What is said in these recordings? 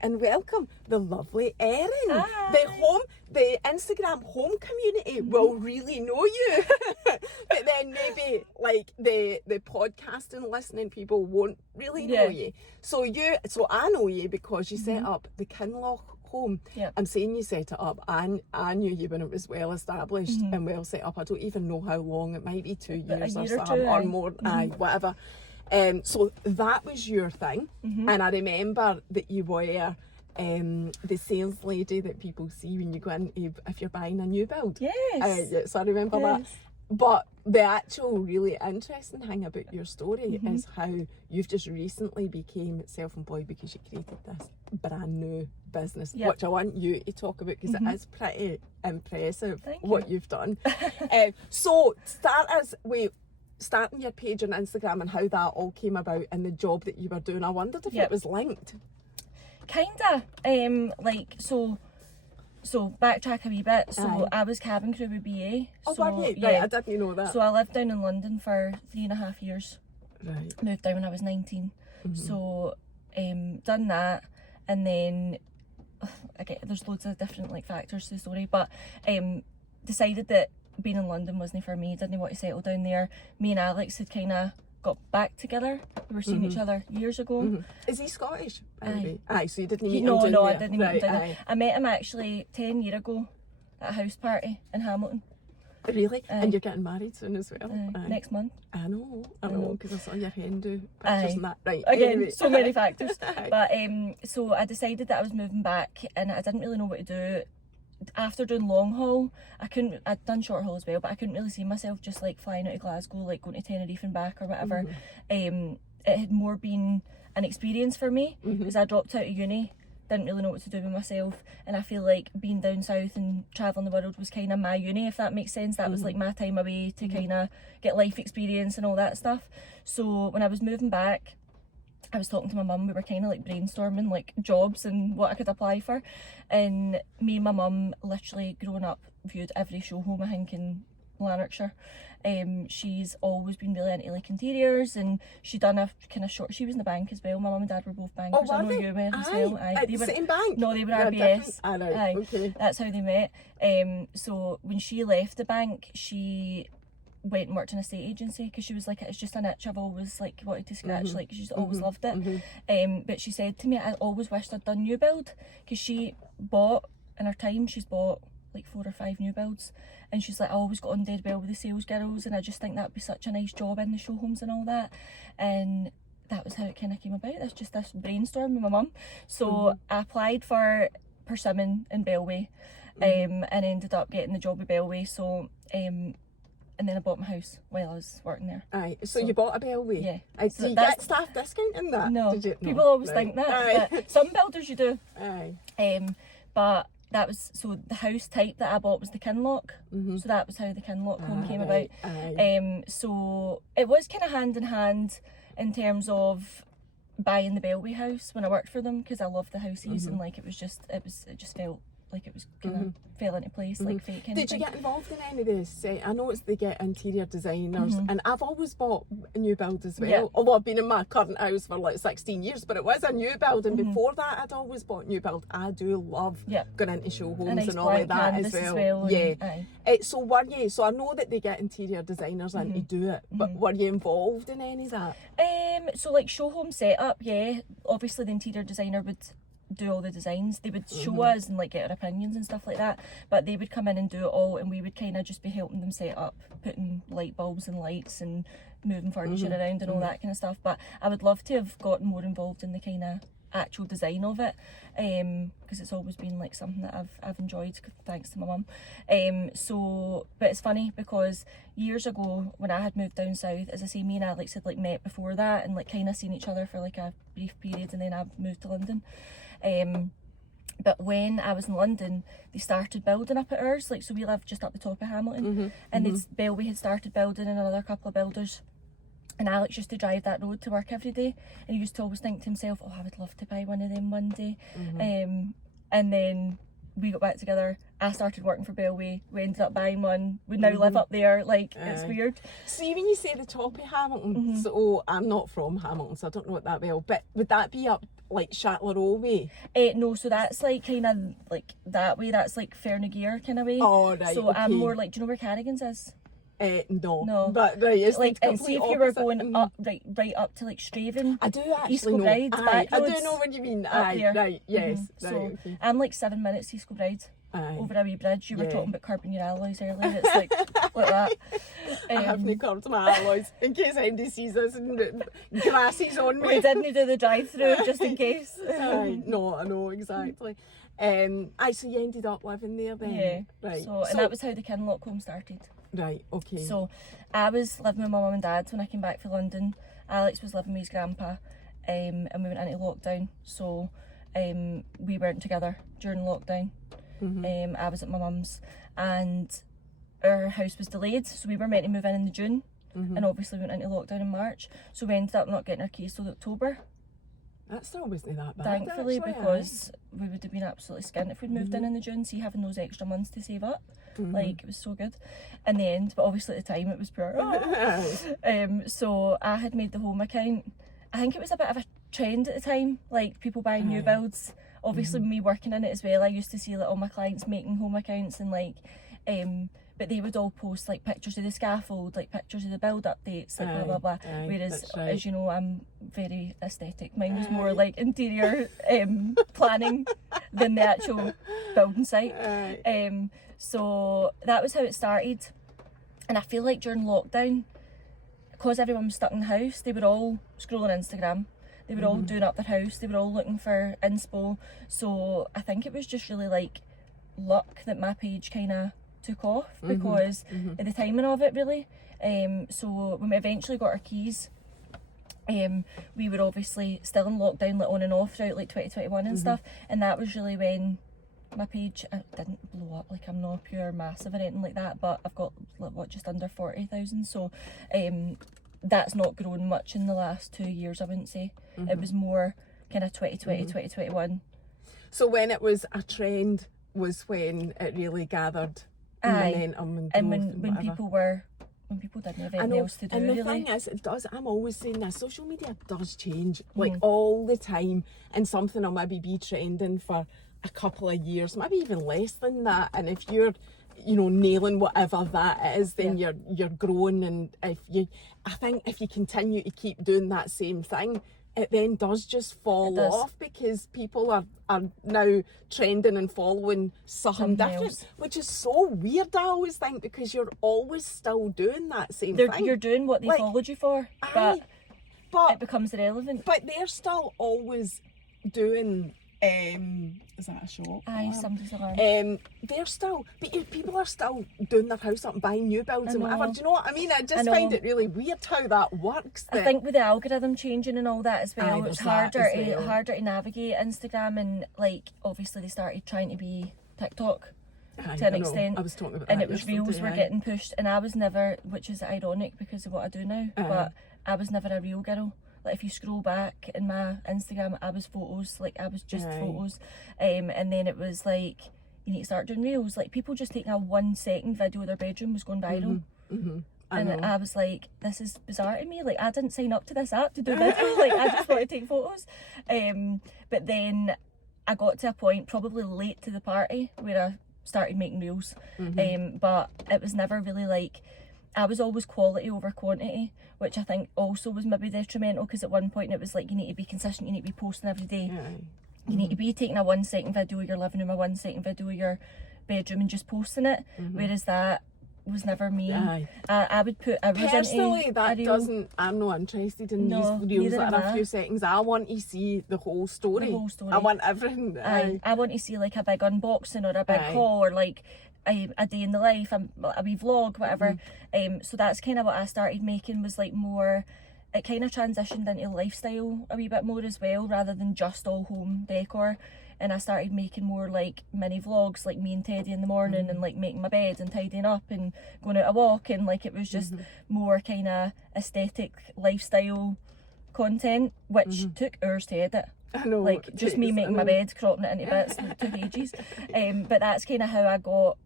and welcome the lovely Erin. Hi. The Instagram home community will really know you, but then maybe like the podcasting listening people won't really know you. So I know you because you set up the Kinloch home. I'm saying you set it up. I knew you when it was well established and well set up. I don't even know how long. It might be 2 years or something or more. Whatever. So that was your thing, and I remember that you were the sales lady that people see when you go in if you're buying a new build. Yes. So I remember that. But the actual really interesting thing about your story is how you've just recently became self-employed because you created this brand new business, which I want you to talk about because it is pretty impressive what you've done. So starting your page on Instagram and how that all came about and the job that you were doing, I wondered if it was linked. Kinda. So backtrack a wee bit. So I was cabin crew with BA. Oh, were you? Right, I didn't know that. So I lived down in London for 3.5 years. Right. Moved down when I was 19. So done that, and then there's loads of different like factors to the story, but decided that being in London wasn't for me. Didn't want to settle down there. Me and Alex had kind of got back together. We were seeing each other years ago. Is he Scottish? Aye. So you didn't meet him? No, I didn't meet him. I met him actually 10 years ago at a house party in Hamilton. Really? And you're getting married soon as well? Next month. I know, because I saw your hen do pictures and that. Right. Again, anyway. so many factors. But so I decided that I was moving back, and I didn't really know what to do. After doing long haul, I'd done short haul as well, but I couldn't really see myself just like flying out of Glasgow, like going to Tenerife and back or whatever. It had more been an experience for me because I dropped out of uni, didn't really know what to do with myself, and I feel like being down south and travelling the world was kind of my uni, if that makes sense. That was like my time away to kind of get life experience and all that stuff. So when I was moving back, I was talking to my mum. We were kind of like brainstorming like jobs and what I could apply for, and me and my mum literally growing up viewed every show home I think in Lanarkshire. She's always been really into like interiors, and she done a kind of short. She was in the bank as well. My mum and dad were both bankers. Oh, I know you were as well. At the same bank? No, they were RBS. Okay. That's how they met. So when she left the bank, she went and worked in a estate agency because she was like, it's just an itch I've always like wanted to scratch, like she's always loved it. But she said to me, I always wished I'd done new build, because she bought, in her time she's bought like 4 or 5 new builds, and she's like, I always got on dead well with the sales girls, and I just think that'd be such a nice job in the show homes and all that. And that was how it kind of came about. That's just this brainstorm with my mum. So I applied for Persimmon in Bellway, and ended up getting the job with Bellway. So and then I bought my house while I was working there. Aye, so you bought a Bellway? Yeah. So you get staff discount in that? No, Did you? People always think that, but some builders you do. Aye. But that was, so the house type that I bought was the Kinloch, so that was how the Kinloch home came about. So it was kind of hand in hand in terms of buying the Bellway house when I worked for them, because I loved the houses and like it just felt like it was kind of fell into place, like fate kind of Did thing. you get involved in any of this? I know they get interior designers, and I've always bought a new build as well. Although I've been in my current house for like 16 years, but it was a new build, and before that I'd always bought new build. I do love going into show homes and all of that as well. So I know that they get interior designers in to do it, but were you involved in any of that? So like show home setup, obviously the interior designer would do all the designs. They would show us and like get our opinions and stuff like that, but they would come in and do it all, and we would kind of just be helping them set up, putting light bulbs and lights and moving furniture around and all that kind of stuff. But I would love to have gotten more involved in the kind of actual design of it, because it's always been like something that I've enjoyed, thanks to my mum. But it's funny because years ago when I had moved down south, as I say, me and Alex had like met before that and like kind of seen each other for like a brief period, and then I moved to London. But when I was in London, they started building up at ours, like, so we lived just up the top of Hamilton, and Bellway had started building, and another couple of builders. And Alex used to drive that road to work every day, and he used to always think to himself, oh, I would love to buy one of them one day. And then we got back together, I started working for Bellway, we ended up buying one, we now live up there, like, it's weird. See, when you say the top of Hamilton, so I'm not from Hamilton, so I don't know it that well, but would that be up like Châtellerault way? No, so that's like kind of like that way. That's like Fernagear kind of way. Oh, right, So okay. I'm more like, do you know where Carrigan's is? No. No. But right, it's Like, the and see complete if you were opposite. going up, right up to like Straven. I do actually East know. Kilbride, Aye, I do back know roads what you mean. up Aye, there. right, yes. So Right, okay. I'm like 7 minutes to East Kilbride. Aye. Over a wee bridge. You were Yeah. talking about curbing your alloys earlier. It's like that. I haven't curbed my alloys in case Andy sees this and grasses on me. We didn't do the drive-through just in case. Aye, no, I know exactly. Aye, so you ended up living there then? Yeah. Right. So, and that was how the Kinloch home started. Right, okay. So I was living with my mum and dad when I came back from London. Alex was living with his grandpa, and we went into lockdown. So we weren't together during lockdown. I was at my mum's, and our house was delayed, so we were meant to move in the June, and obviously we went into lockdown in March. So we ended up not getting our keys till October. That still wasn't that bad, Thankfully, actually, because we would have been absolutely skint if we'd moved in the June. See, having those extra months to save up, like, it was so good in the end. But obviously at the time it was poor. So I had made the home account. I think it was a bit of a trend at the time, like people buying new builds. Obviously me working in it as well, I used to see like all my clients making home accounts, and like but they would all post like pictures of the scaffold, like pictures of the build updates, like blah blah blah. Whereas, right. as you know, I'm very aesthetic. Mine was more like interior planning than the actual building site. So that was how it started. And I feel like during lockdown, because everyone was stuck in the house, they were all scrolling Instagram. They were all doing up their house. They were all looking for inspo. So I think it was just really like luck that my page kind of took off, because of the timing of it, really. So when we eventually got our keys, we were obviously still in lockdown, like on and off throughout like 2021 and stuff. And that was really when my page didn't blow up. Like, I'm not pure massive or anything like that, but I've got like, what, just under 40,000. So that's not grown much in the last 2 years, I wouldn't say. It was more kind of 2020, 2021. So when it was a trend was when it really gathered momentum and when people didn't have anything else to do. And the really. thing is, I'm always saying this, social media does change like all the time, and something will maybe be trending for a couple of years, maybe even less than that, and if you're nailing whatever that is, then you're growing. And I think if you continue to keep doing that same thing, it then does just fall off, because people are now trending and following something different else. Which is so weird, I always think, because you're always still doing that same thing. You're doing what they followed you for, but it becomes irrelevant. But they're still always doing is that a shop? Aye, somebody's alarm. People are still doing their house up and buying new builds and whatever. Do you know what I mean? I just find it really weird how that works. I think with the algorithm changing and all that as well, it's harder to navigate Instagram, and like obviously they started trying to be TikTok to an extent. I was talking about and that it was reels were getting pushed, and I was never, which is ironic because of what I do now, but I was never a reel girl. Like, if you scroll back in my Instagram, I was photos, like I was just photos, and then it was like, you need to start doing reels. Like, people just taking a 1 second video of their bedroom was going viral. I was like, this is bizarre to me. Like, I didn't sign up to this app to do videos. Like, I just want to take photos. But then I got to a point, probably late to the party, where I started making reels. But it was never really like, I was always quality over quantity, which I think also was maybe detrimental, because at one point it was like, you need to be consistent, you need to be posting every day. You need to be taking a 1 second video of your living room, a 1 second video of your bedroom and just posting it, whereas that was never me. I would put hours personally, into I'm not interested in these reels that are a few seconds. I want to see the whole story. I want everything. I want to see like a big unboxing or a big haul, or like a day in the life, a wee vlog, whatever. So that's kind of what I started making, was like more, it kind of transitioned into lifestyle a wee bit more as well, rather than just all home decor. And I started making more like mini vlogs, like me and Teddy in the morning, and like making my bed and tidying up and going out a walk, and like it was just more kind of aesthetic lifestyle content, which took hours to edit. I know, like just me making my bed, cropping it into bits, and it took ages. But that's kind of how I got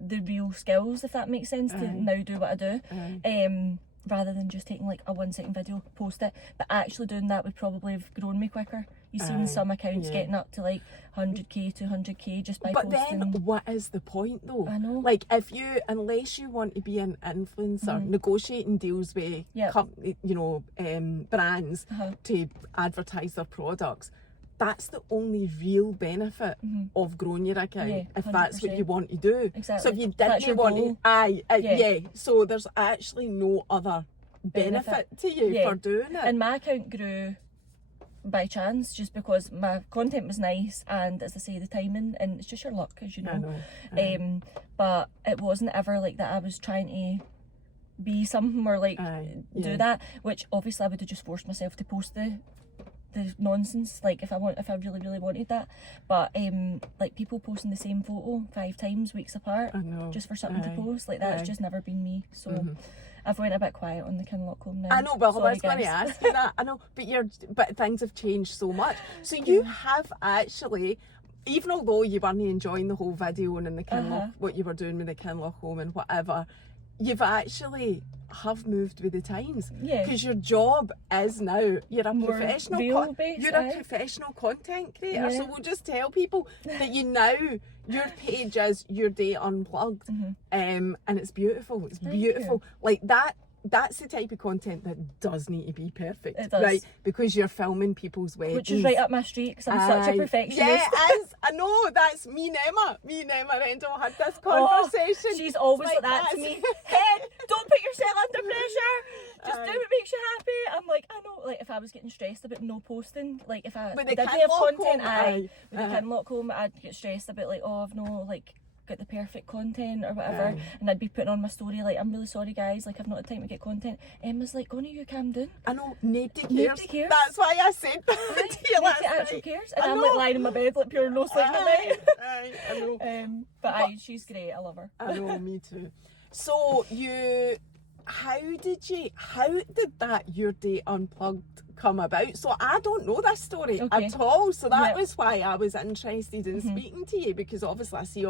the real skills, if that makes sense, to now do what I do. rather than just taking like a 1 second video, post it. But actually doing that would probably have grown me quicker. You've seen some accounts getting up to like 100k, 200k just by posting. But then what is the point though? I know. Like unless you want to be an influencer, negotiating deals with brands to advertise their products, that's the only real benefit of growing your account, if that's what you want to do. Exactly. So if you didn't want to, so there's actually no other benefit to you for doing it. And my account grew by chance, just because my content was nice, and as I say, the timing, and it's just your luck, as you know. I know. But it wasn't ever like that I was trying to be something or like do that, which obviously I would have just forced myself to post the nonsense, like if I really wanted that. But like people posting the same photo 5 times weeks apart just for something to post, like that's just never been me. So I've went a bit quiet on the Kinloch home now. I know, well, I was Sorry, going to ask you that. I know, but things have changed so much. So you have actually, even although you weren't enjoying the whole video and in the Kinloch, what you were doing with the Kinloch home and whatever, you've actually have moved with the times. Because your job is now, you're a professional professional content creator. So we'll just tell people that your page is Your Day Unplugged, and it's beautiful. It's beautiful. Like that's the type of content that does need to be perfect. It does. Right? Because you're filming people's weddings. Which is right up my street, because I'm such a perfectionist. Yeah, it is. I know, that's me and Emma. Me and Emma Rendell had this conversation. She's always like that to me. Hey, don't put yourself under pressure. Just do what makes you happy. I'm like, I know, like if I was getting stressed about no posting, like if I didn't have content, with the Kinloch home, I'd get stressed about like, oh, I've no like got the perfect content or whatever, and I'd be putting on my story like, I'm really sorry guys, like I've not had time to get content. Emma's like, go on, you calm down. I know, nobody cares. That's why I said that to you last night. Actually cares. And I'm like lying in my bed like pure no sleep at night. I know. But she's great, I love her. I know, me too. So how did that Your Day Unplugged come about? So I don't know this story at all, so that was why I was interested in speaking to you, because obviously I've seen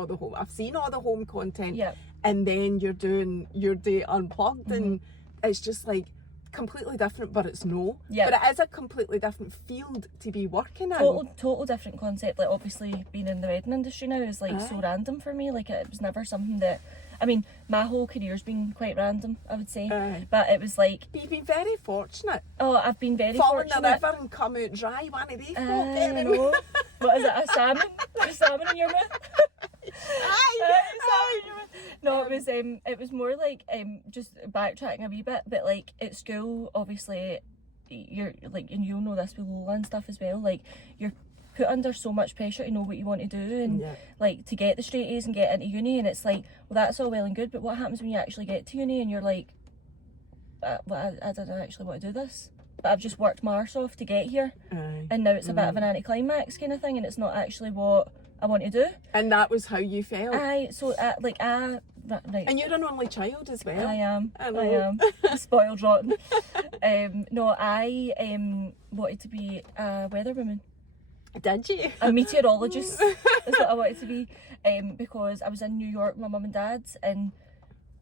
all the home content, and then you're doing Your Day Unplugged, and it's just like completely different, but it's but it is a completely different field to be working in. Total different concept. Like obviously being in the wedding industry now is like so random for me. Like it was never something that, I mean, my whole career's been quite random, I would say. But it was like, you've been very fortunate. Oh, I've been very fortunate. Fallen the river and come out dry, one of these. I know. What is it, a salmon? A salmon in your mouth? No, it was more like just backtracking a wee bit, but like at school, obviously, you're like, and you'll know this with Lola and stuff as well, like you're put under so much pressure to know what you want to do and like to get the straight A's and get into uni, and it's like, well, that's all well and good, but what happens when you actually get to uni and you're like, well, I didn't actually want to do this, but I've just worked my arse off to get here, and now it's a bit of an anticlimax kind of thing, and it's not actually what I want to do. And that was how you felt? Right. And you're an only child as well. I am. Spoiled rotten. No, I wanted to be a weatherwoman. Did you? A meteorologist is what I wanted to be, because I was in New York with my mum and dad's, and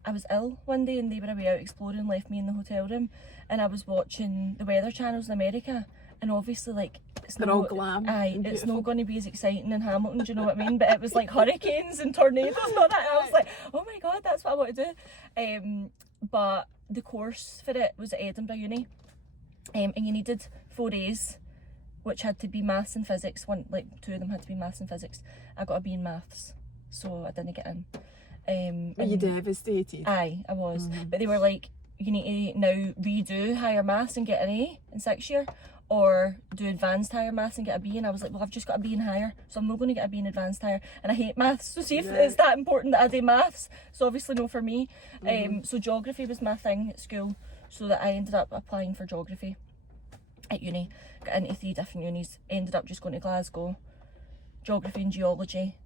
I was ill one day and they were away out exploring, left me in the hotel room, and I was watching the weather channels in America, and obviously like they're all glam. It's not going to be as exciting in Hamilton, do you know what I mean? But it was like hurricanes and tornadoes and all that, and I was like, oh my god, that's what I want to do. But the course for it was at Edinburgh Uni, and you needed 4 days, which had to be maths and physics. 2 of them had to be maths and physics. I got a B in maths, so I didn't get in. Were you devastated? I was. But they were like, you need to now redo higher maths and get an A in 6th year, or do advanced higher maths and get a B. And I was like, well, I've just got a B in higher, so I'm not going to get a B in advanced higher, and I hate maths, so see if it's that important that I do maths. So obviously no for me. So geography was my thing at school, so that I ended up applying for geography at uni, got into 3 different unis, ended up just going to Glasgow, geography and geology,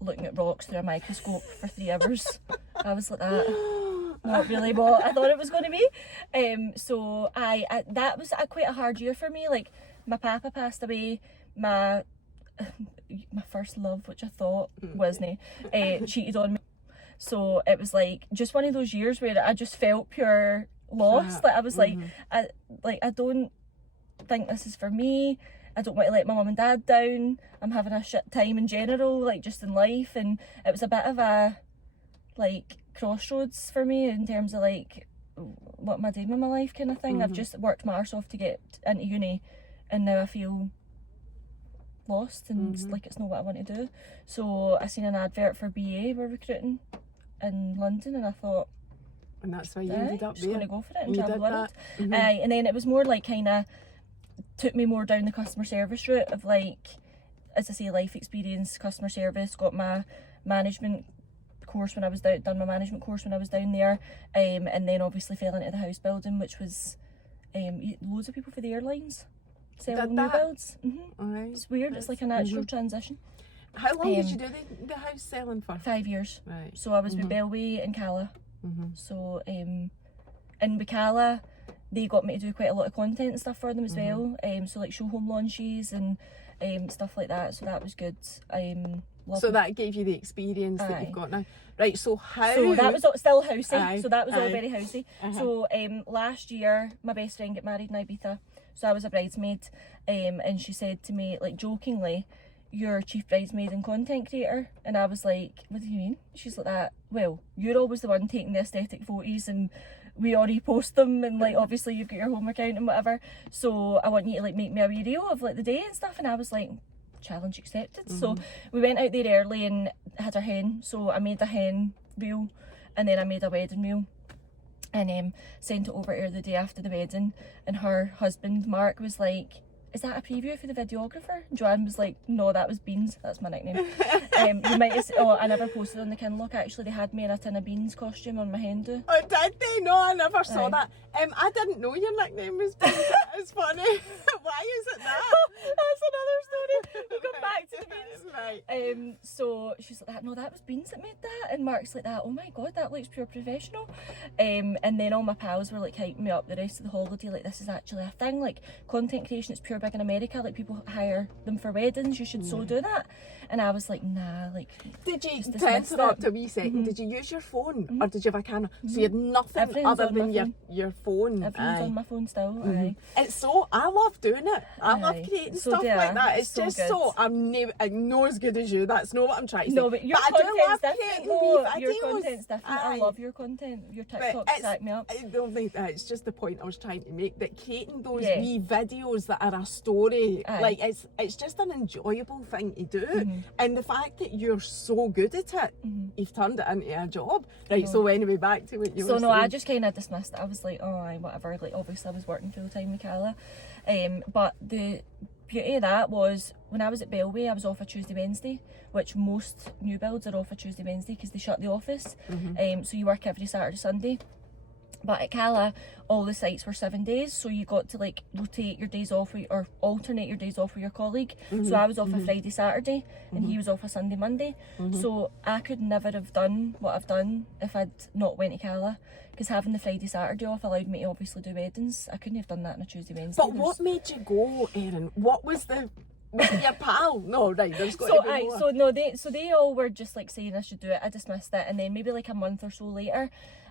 looking at rocks through a microscope for 3 hours. I was like, not really what I thought it was going to be. So that was quite a hard year for me. Like, my papa passed away, my first love, which I thought wasn't, cheated on me. So it was like just one of those years where I just felt pure lost. Like I was like, I don't think this is for me. I don't want to let my mum and dad down. I'm having a shit time in general, like just in life, and it was a bit of a like crossroads for me in terms of like what am I doing with my life kind of thing. I've just worked my arse off to get into uni, and now I feel lost and like it's not what I want to do. So I seen an advert for BA were recruiting in London, and I thought, and that's why you ended up just there. going to go for it and travel around. Mm-hmm. And then it was more like kind of took me more down the customer service route of like, as I say, life experience, customer service. Got my management course when I was done my management course when I was down there, and then obviously fell into the house building, which was loads of people for the airlines selling new builds. Right. It's weird. It's like a natural transition. How long did you do the house selling for? 5 years. Right. So I was with Bellway and Cala. So and with Cala, they got me to do quite a lot of content and stuff for them as well. So like show home launches and stuff like that. So that was good. So that gave you the experience that you've got now. Right, so how... So that was still housey. So that was all Aye. very housey. So last year, my best friend got married in Ibiza. So I was a bridesmaid. And she said to me, like jokingly, "You're chief bridesmaid and content creator." And I was like, "What do you mean?" She's like that. "Well, you're always the one taking the aesthetic photos and we all repost them, and like obviously you've got your home account and whatever. So I want you to like make me a wee reel of like the day and stuff." And I was like, challenge accepted. So we went out there early and had our hen. So I made a hen reel, and then I made a wedding reel, and sent it over to her the day after the wedding. And her husband Mark was like, "Is that a preview for the videographer?" And Joanne was like, "No, that was Beans. That's my nickname." You might have I never posted on the Kinlock. Actually, they had me in a tin of beans costume on my hen do. Oh, did they? No, I never saw that. I didn't know your nickname was Beans. That is funny. Why is it that? That's another story. We'll come back to the beans. Right. So she's like that. "No, that was Beans that made that." And Mark's like that. "Oh my god, that looks pure professional." And then all my pals were like hyping me up the rest of the holiday. Like, this is actually a thing. Like content creation, it's pure big in America. Like people hire them for weddings. You should so do that. And I was like, nah. Like, did you, to interrupt a wee second, did you use your phone or did you have a camera? So you had nothing other than your phone. Everything's on my phone still. It's so, I love doing it. I love creating So stuff do I. like that. It's So just good. so, I'm not as good as you. That's not what I'm trying to say. No, but your I do content's love different. creating No, wee your videos. content's different. I love your content. Your TikTok stack me up. I don't think that. It's just the point I was trying to make, that creating those Yeah. wee videos that are a story, Aye. like it's just an enjoyable thing to do. And the fact that you're so good at it, you've turned it into a job. Right, so anyway, back to what you were saying. So no, I just kind of dismissed it. I was like, oh, aye, whatever. Like obviously I was working full time with Cala. But the beauty of that was when I was at Bellway, I was off a Tuesday, Wednesday, which most new builds are off a Tuesday, Wednesday because they shut the office. So you work every Saturday, Sunday. But at Cala, all the sites were 7 days, so you got to like rotate your days off or alternate your days off with your colleague. So I was off a Friday, Saturday, and he was off a Sunday, Monday. So I could never have done what I've done if I'd not went to Cala, because having the Friday, Saturday off allowed me to obviously do weddings. I couldn't have done that on a Tuesday, Wednesday. But what made you go, Erin? What was the... Was it your pal? No, right, there's got to be more. So they all were just like saying I should do it. I dismissed it, and then maybe like a month or so later,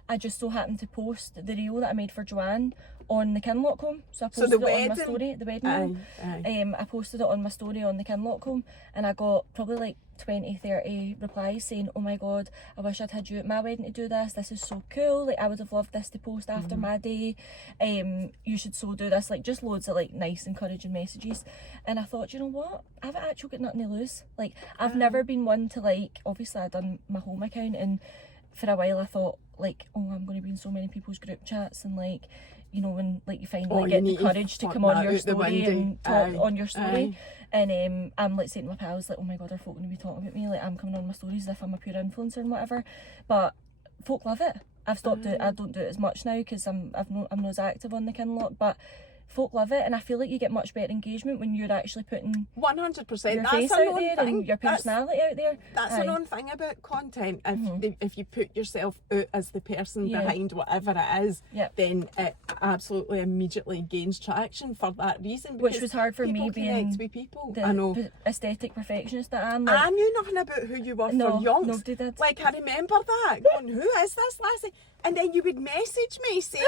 I just so happened to post the reel that I made for Joanne on the Kinlock home. So I posted it on my story, the wedding reel. I posted it on my story on the Kinlock home, and I got probably like 20-30 replies saying, "Oh my god, I wish I'd had you at my wedding to do this. This is so cool. Like I would have loved this to post after my day. You should so do this." Like just loads of like nice encouraging messages. And I thought, you know what? I've actually got nothing to lose. Like I've never been one to like, obviously I'd done my home account, and for a while I thought like, oh, I'm going to be in so many people's group chats, and like, you know, when like you finally get the courage to come on your story and talk on your story. And I'm like saying to my pals like, oh my god, are folk going to be talking about me? Like I'm coming on my stories as if I'm a pure influencer and whatever. But folk love it. I've stopped it. I don't do it as much now because I'm not as active on the Kinlock, but folk love it, and I feel like you get much better engagement when you're actually putting 100%. your That's face a out there thing. and your personality out there. That's a known thing about content. If you put yourself out as the person behind whatever it is, then it absolutely immediately gains traction for that reason. Which was hard for me being with people. the aesthetic perfectionist that I am. Like, I knew nothing about who you were for young. Nobody did. Like I remember that going, who is this lassie? And then you would message me saying,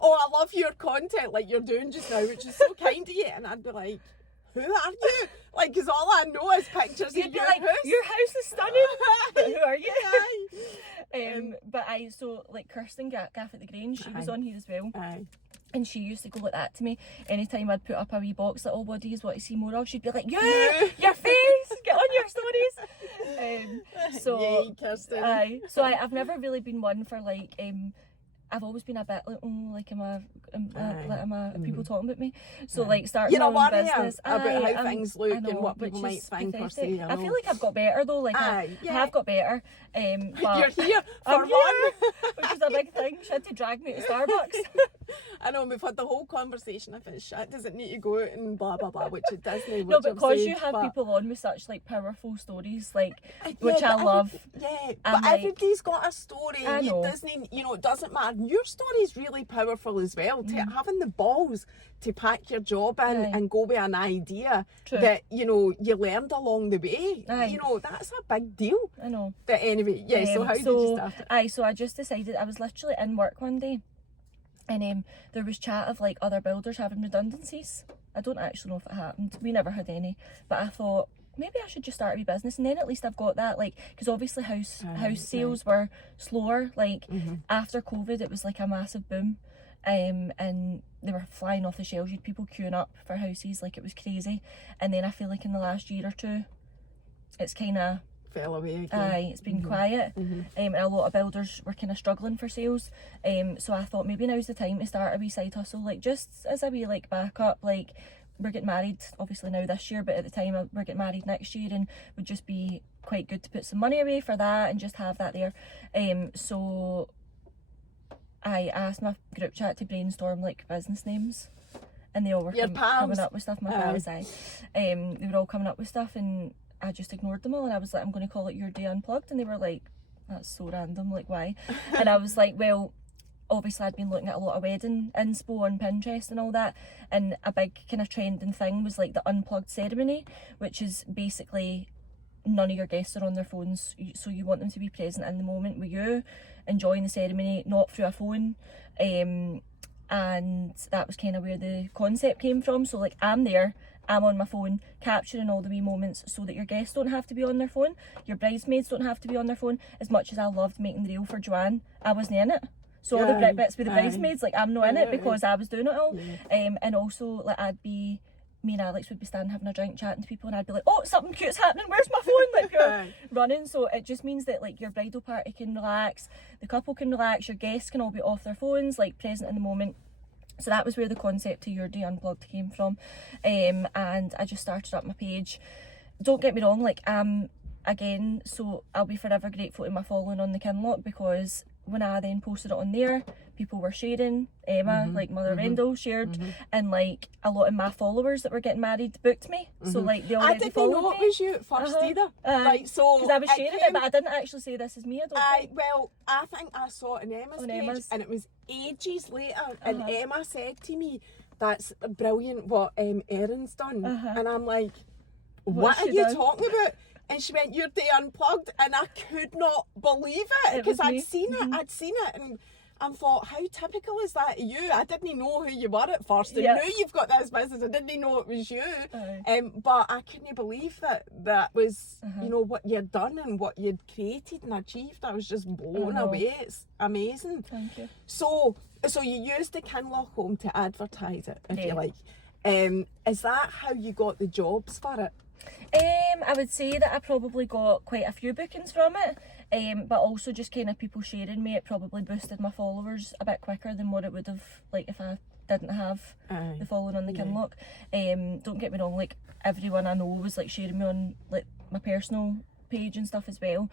oh, I love your content, like you're doing just now, which is so kind of you. And I'd be like, who are you? Like, because all I know is pictures You'd of be your like, house. your house is stunning. But who are you? Aye. But so like Kirsten Gaff at the Grange, she was Aye. on here as well. Aye. And she used to go like that to me. Anytime I'd put up a wee box that all bodies want to see more of, she'd be like, your face, get on your stories. Yay, Kirsten. So I've never really been one for like, I've always been a bit like, am I people talking about me? So like starting You're my a own worrier business. about how things look know, and what people which might is think or pathetic. say. I feel like I've got better though. Like I have got better. But You're here for I'm one. here, which is a big thing. She had to drag me to Starbucks. I know, we've had the whole conversation if it's shit doesn't need to go out and blah blah blah, which it doesn't. No, because you have people on with such like powerful stories, like which I love. Yeah, and, but everybody's got a story. I know. It doesn't matter. Your story is really powerful as well. Having the balls to pack your job in and go with an idea that you learned along the way. That's a big deal. I know. But anyway, so how did you start it? So I just decided, I was literally in work one day, and there was chat of like other builders having redundancies. I don't actually know if it happened. We never had any, but I thought maybe I should just start a wee business, and then at least I've got that, like, because obviously house sales were slower. Like after COVID, it was like a massive boom, and they were flying off the shelves. You had people queuing up for houses, like it was crazy. And then I feel like in the last year or two, it's kind of fell away again. It's been quiet, and a lot of builders were kind of struggling for sales. So I thought maybe now's the time to start a wee side hustle, like just as a wee like backup. Like we're getting married obviously now this year, but at the time we're getting married next year, and would just be quite good to put some money away for that and just have that there. So I asked my group chat to brainstorm like business names, and they all were coming up with stuff. My pals, they were all coming up with stuff, and I just ignored them all, and I was like, I'm going to call it Your Day Unplugged, and they were like, that's so random, like why? And I was like, well, obviously I'd been looking at a lot of wedding inspo on Pinterest and all that, and a big kind of trending thing was like the Unplugged ceremony, which is basically none of your guests are on their phones, so you want them to be present in the moment with you, enjoying the ceremony, not through a phone. And that was kind of where the concept came from. So like I'm there, I'm on my phone capturing all the wee moments so that your guests don't have to be on their phone, your bridesmaids don't have to be on their phone. As much as I loved making the reel for Joanne, I wasn't in it. So all the bits with the bridesmaids, like I'm not in it because I was doing it all. And also like me and Alex would be standing having a drink chatting to people, and I'd be like, oh, something cute's happening, where's my phone? Like you're running. So it just means that like your bridal party can relax, the couple can relax, your guests can all be off their phones, like present in the moment. So that was where the concept to Your Day Unplugged came from. And I just started up my page. Don't get me wrong, like again, so I'll be forever grateful to my following on the Kinlock, because when I then posted it on there, people were sharing. Emma, like Mother Rendell, shared, and like a lot of my followers that were getting married booked me. So like they already followed me. I didn't know it was you at first either. Like so, because I was sharing it, but I didn't actually say this is me. I don't think. Well, I think I saw it on Emma's page, and it was ages later, and Emma said to me, "That's brilliant what Erin's done," and I'm like, "What are you talking about?" And she went, Your Day Unplugged, and I could not believe it because I'd seen it, and I thought, how typical is that of you? I didn't know who you were at first. I knew you've got this business. I didn't know it was you. But I couldn't believe that was, what you'd done and what you'd created and achieved. I was just blown away. It's amazing. Thank you. So you used the Kinlock home to advertise it, if you like. Is that how you got the jobs for it? I would say that I probably got quite a few bookings from it, but also just kind of people sharing me. It probably boosted my followers a bit quicker than what it would have like if I didn't have the following on the Kinlock. Don't get me wrong, like everyone I know was like sharing me on like my personal page and stuff as well.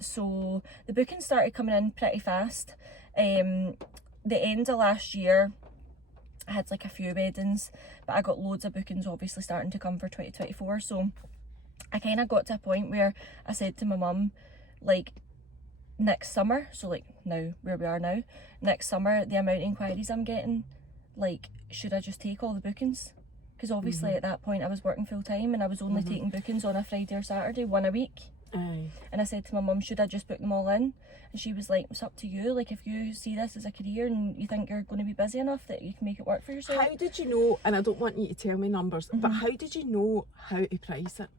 So the bookings started coming in pretty fast. The end of last year, I had like a few weddings, but I got loads of bookings obviously starting to come for 2024. So I kind of got to a point where I said to my mum, like next summer, so like now where we are now, next summer, the amount of inquiries I'm getting, like should I just take all the bookings? Because obviously at that point I was working full time, and I was only taking bookings on a Friday or Saturday, one a week. Aye. And I said to my mum, should I just book them all in? And she was like, it's up to you. Like, if you see this as a career and you think you're going to be busy enough that you can make it work for yourself. How did you know, and I don't want you to tell me numbers, but how did you know how to price it?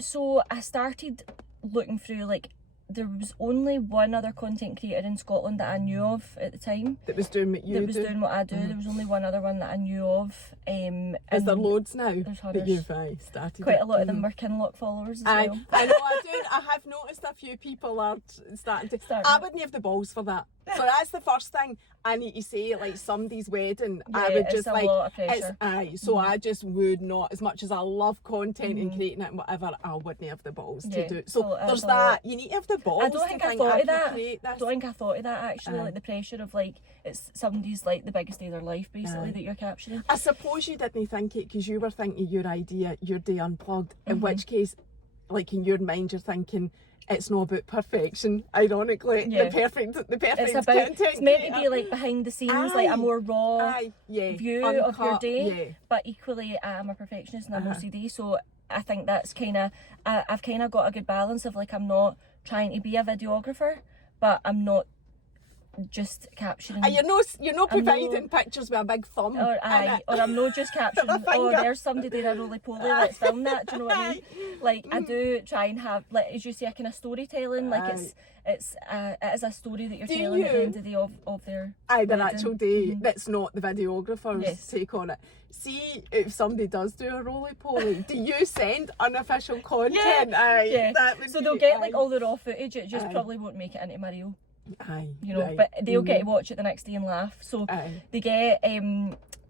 So I started looking through, like, there was only one other content creator in Scotland that I knew of at the time. That was doing what you That was doing what I do. There was only one other one that I knew of. Is there loads now? There's that you've started? Quite a lot of them were Kinlock followers as well. I know, I have noticed a few people are starting to. I wouldn't have the balls for that. So that's the first thing I need to say. Like somebody's wedding, I would just a lot of pressure. So I just would not, as much as I love content and creating it and whatever, I wouldn't have the balls to do it. So there's that. You need to have the balls. I don't think I thought of that. I don't think I thought of that actually. Like the pressure of like it's somebody's like the biggest day of their life basically that you're capturing. I suppose you didn't think it because you were thinking your idea, your day unplugged. In which case, like in your mind, you're thinking. It's not about perfection, ironically. The perfect it's about, content. It's meant to be like behind the scenes, like a more raw view of your day. But equally, I'm a perfectionist and I'm OCD, so I think that's kind of, I've kind of got a good balance of like, I'm not trying to be a videographer, but I'm not just capturing. You're not providing pictures with a big thumb. Or I'm not just capturing. Oh, there's somebody there a roly poly. Let's film that. Do you know what I mean? Like I do try and have, like as you say, a kind of storytelling. Like it is a story that you're telling at the end of the day of their the actual day. That's not the videographer's take on it. See if somebody does do a roly poly, do you send unofficial content? So they'll get like all the raw footage. It just probably won't make it into my reel. But they'll get to watch it the next day and laugh. So they get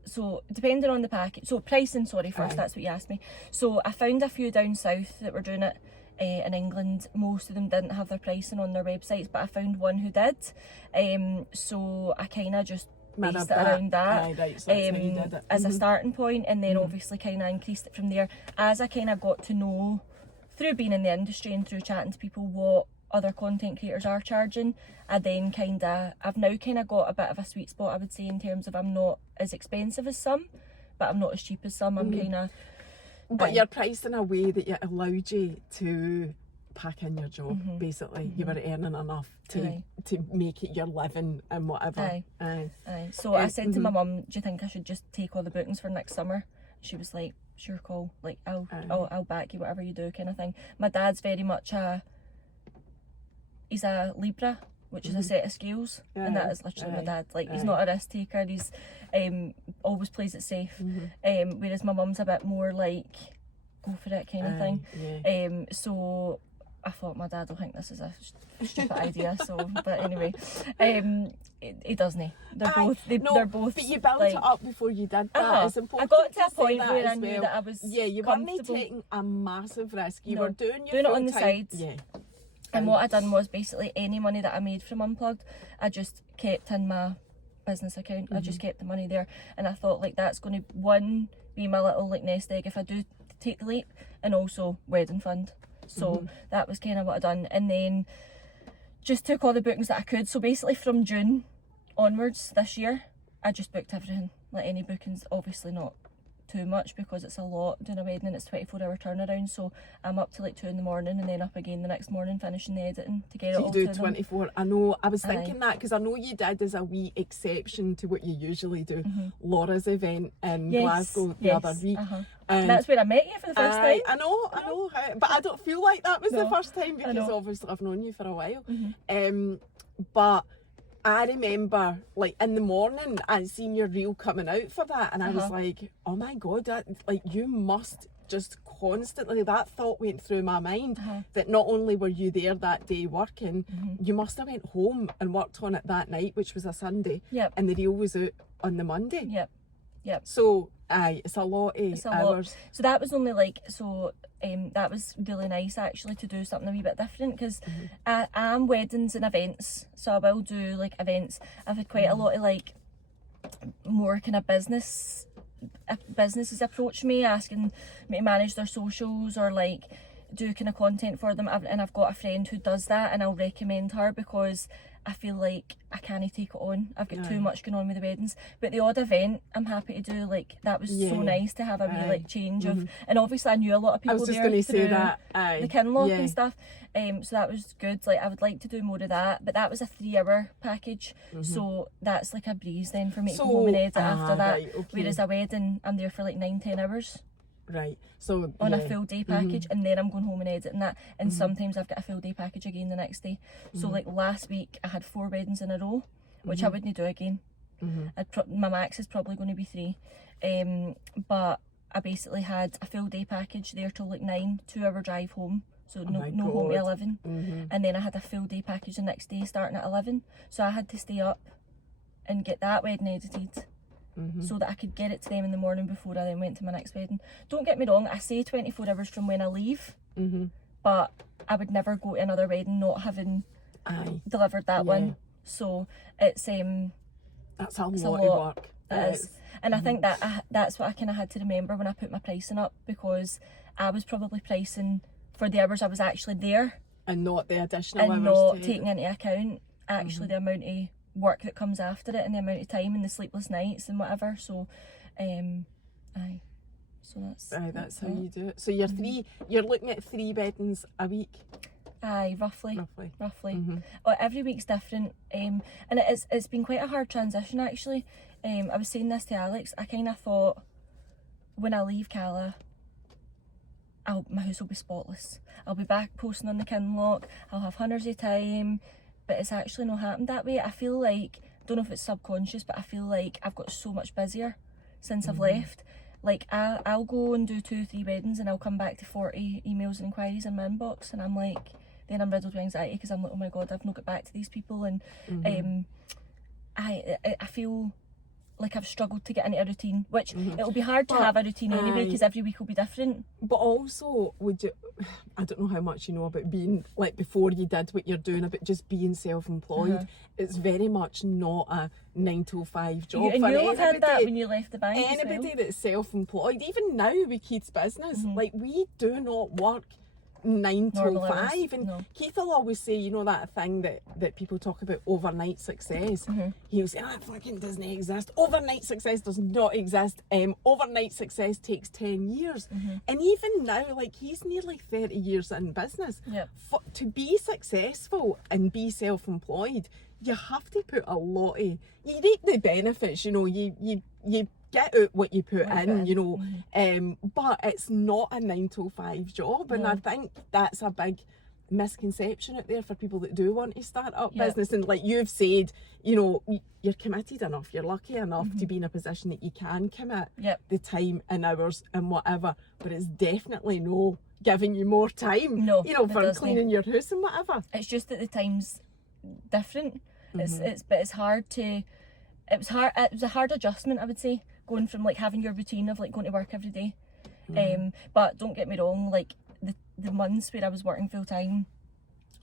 so depending on the package, so pricing, sorry, first, that's what you asked me. So I found a few down south that were doing it in England. Most of them didn't have their pricing on their websites, but I found one who did. So I kind of just based it around that as a starting point, and then obviously kind of increased it from there as I kind of got to know through being in the industry and through chatting to people what other content creators are charging. I've now kind of got a bit of a sweet spot, I would say, in terms of I'm not as expensive as some, but I'm not as cheap as some. I'm kind of. But you're priced in a way that it allowed you to pack in your job. Basically, you were earning enough to make it your living and whatever. So I said to my mum, "Do you think I should just take all the bookings for next summer?" She was like, "Sure, call. Like I'll back you, whatever you do," kind of thing. My dad's very much he's a Libra, which is a set of scales, and that is literally my dad. Like he's not a risk taker. He's always plays it safe. Whereas my mum's a bit more like go for it kind of thing. So I thought my dad will think this is a stupid idea. So, but anyway, he doesn't. They're both. But you built it up before you did that. It's important. I got to a point where I knew that I was. You weren't taking a massive risk. You were doing it on the side. And what I done was basically any money that I made from Unplugged, I just kept in my business account. I just kept the money there, and I thought like that's going to be my little like nest egg if I do take the leap, and also wedding fund. So that was kind of what I done, and then just took all the bookings that I could. So basically from June onwards this year, I just booked everything. Like any bookings, obviously not too much because it's a lot doing a wedding and it's 24-hour turnaround, so I'm up till like 2 in the morning and then up again the next morning finishing the editing to get it all to them. You do 24. I know, I was thinking that because I know you did as a wee exception to what you usually do. Laura's event in Glasgow the other week. And that's where I met you for the first time. I know how, but I don't feel like that was the first time because obviously I've known you for a while. But I remember, like, in the morning, I'd seen your reel coming out for that, and I was like, oh my God, you must just constantly, that thought went through my mind, that not only were you there that day working, you must have went home and worked on it that night, which was a Sunday, and the reel was out on the Monday. So, it's a lot of hours. So that was only like, that was really nice actually to do something a wee bit different because I am weddings and events, so I will do like events. I've had quite a lot of like more kind of businesses approach me asking me to manage their socials or like do kind of content for them, and I've got a friend who does that, and I'll recommend her because I feel like I can't take it on. I've got too much going on with the weddings. But the odd event I'm happy to do, like that was so nice to have a wee like change of, and obviously I knew a lot of people I was just there going to say through that. the Kinloch and stuff. So that was good. Like I would like to do more of that, but that was a 3-hour package, so that's like a breeze then for me to go home and edit after that. Right, okay. Whereas a wedding, I'm there for like 9-10 hours. Right. So On a full day package, and then I'm going home and editing that, and sometimes I've got a full day package again the next day. So like last week I had 4 weddings in a row, which I wouldn't do again. My max is probably going to be 3, but I basically had a full day package there till like 9, 2-hour drive home, so no home at 11, and then I had a full day package the next day starting at 11, so I had to stay up and get that wedding edited. So that I could get it to them in the morning before I then went to my next wedding. Don't get me wrong, I say 24 hours from when I leave, but I would never go to another wedding not having delivered that one. So it's that's a lot of work. It is. And I think that that's what I kind of had to remember when I put my pricing up, because I was probably pricing for the hours I was actually there, and not the additional hours, and not taking into account actually the amount of work that comes after it, and the amount of time and the sleepless nights and whatever. So so that's how you do it. So you're looking at 3 weddings a week. Roughly. Every week's different, and it's been quite a hard transition actually. I was saying this to Alex, I kind of thought when I leave Cala, my house will be spotless. I'll be back posting on the Kinloch, I'll have hundreds of time. But it's actually not happened that way. I feel like, don't know if it's subconscious, but I feel like I've got so much busier since I've left. Like I'll go and do 2-3 weddings, and I'll come back to 40 emails and inquiries in my inbox, and I'm like, then I'm riddled with anxiety because I'm like, oh my god, I've not got back to these people, and I feel like I've struggled to get into a routine, which it'll be hard to have a routine anyway, because every week will be different. But also, I don't know how much you know about being, like before you did what you're doing, about just being self-employed. It's very much not a 9-to-5 job. And you'll have had that when you left the bank. Anybody that's self-employed, even now with Keith's business, like we do not work 9-to-5, and Keith will always say, you know, that thing that people talk about, overnight success. He'll say, that fucking doesn't exist. Overnight success does not exist. Overnight success takes 10 years. And even now, like, he's nearly 30 years in business. To be successful and be self-employed, you have to put a lot of, you reap the benefits, you know, you get out what you put in, you know, but it's not a 9-to-5 job, and I think that's a big misconception out there for people that do want to start up business. And like you've said, you know, you're committed enough, you're lucky enough to be in a position that you can commit the time and hours and whatever, but it's definitely no giving you more time, you know, for cleaning your house and whatever. It's just that the time's different. It's hard to, it was a hard adjustment, I would say, going from like having your routine of like going to work every day. But don't get me wrong, like the months where I was working full time,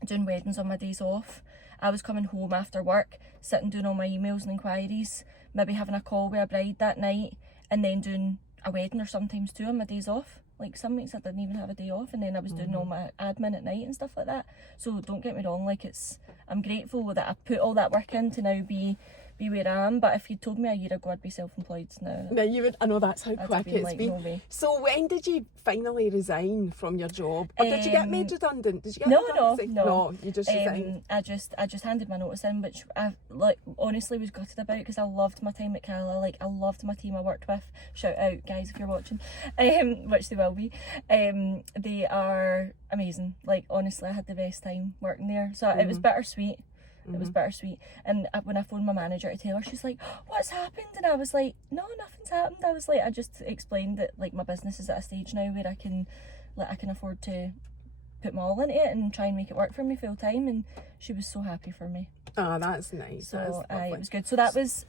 doing weddings on my days off, I was coming home after work, sitting doing all my emails and inquiries, maybe having a call with a bride that night, and then doing a wedding, or sometimes 2 on my days off. Like some weeks I didn't even have a day off, and then I was doing all my admin at night and stuff like that. So don't get me wrong, like I'm grateful that I put all that work in to now be where I am. But if you told me a year ago I'd be self-employed now. No, you would. I know that's how quick it's like, been. No way. So when did you finally resign from your job, or did you get made redundant? Did you get redundancy? No. You just resigned. I just handed my notice in, which I like honestly was gutted about, because I loved my time at Cala. Like I loved my team I worked with. Shout out guys if you're watching, which they will be. They are amazing. Like honestly, I had the best time working there. So it was bittersweet. It was bittersweet. And when I phoned my manager to tell her, she's like, what's happened? And I was like, no, nothing's happened. I was like, I just explained that like my business is at a stage now where I can afford to put my all into it and try and make it work for me full time. And she was so happy for me. Oh, that's nice. So it was good. So that was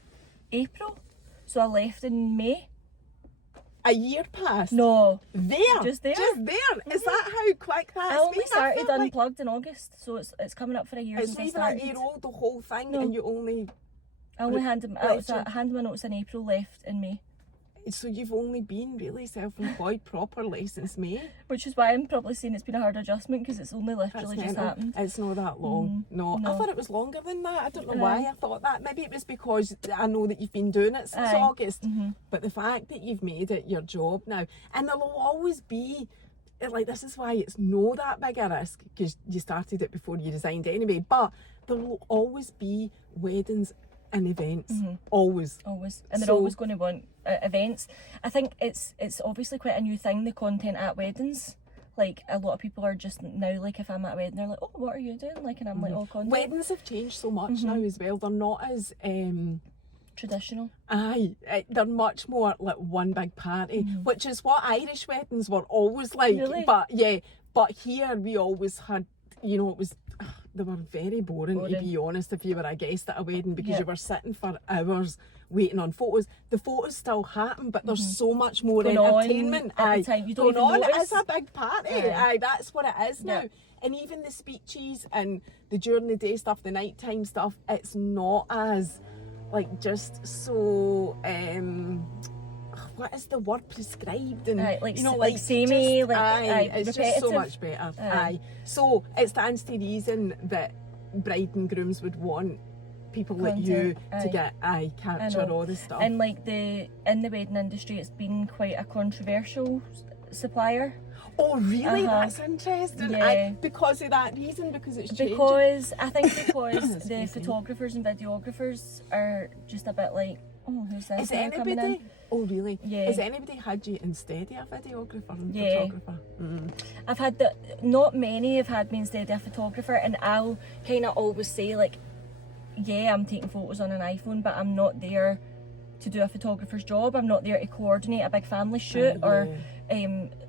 April. So I left in May. A year passed? No. Just there? Is that how quick that's been? I only started Unplugged in August, so it's coming up for a year since I started. It's not even a year old, the whole thing, and you only... I only handed my notice in April, left in May. So you've only been really self-employed properly since May? Which is why I'm probably saying it's been a hard adjustment, because it's only literally just happened. It's not that long. No, I thought it was longer than that. I don't know why I thought that. Maybe it was because I know that you've been doing it since August. But the fact that you've made it your job now, and there will always be, like, this is why it's no that big a risk, because you started it before you resigned anyway, but there will always be weddings and events. Always. And they're always going to want events. I think it's obviously quite a new thing, the content at weddings. Like, a lot of people are just now, like, if I'm at a wedding, they're like, oh, what are you doing? Like, and I'm like, oh, content. Weddings have changed so much now as well. They're not as traditional. They're much more like one big party, which is what Irish weddings were always like. Really? But here we always had, it was, they were very boring, to be honest, if you were a guest at a wedding, because you were sitting for hours waiting on photos. The photos still happen, but there's so much more entertainment at the time. You don't even notice. It's a big party. That's what it is now. And even the speeches and the during the day stuff, the nighttime stuff, it's not as, like, just so what is the word, prescribed, and like samey, it's just so much better. So it stands to reason that bride and grooms would want people like you to get capture all this stuff. And like in the wedding industry, it's been quite a controversial supplier. Oh really? That's interesting. Because of that reason, because it's changing. Because the photographers and videographers are just a bit like, oh, who's this? Is anybody? Oh really? Yeah. Has anybody had you instead of a videographer and photographer? I've had not many have had me instead of a photographer, and I'll kind of always say, like, yeah, I'm taking photos on an iPhone, but I'm not there to do a photographer's job. I'm not there to coordinate a big family shoot or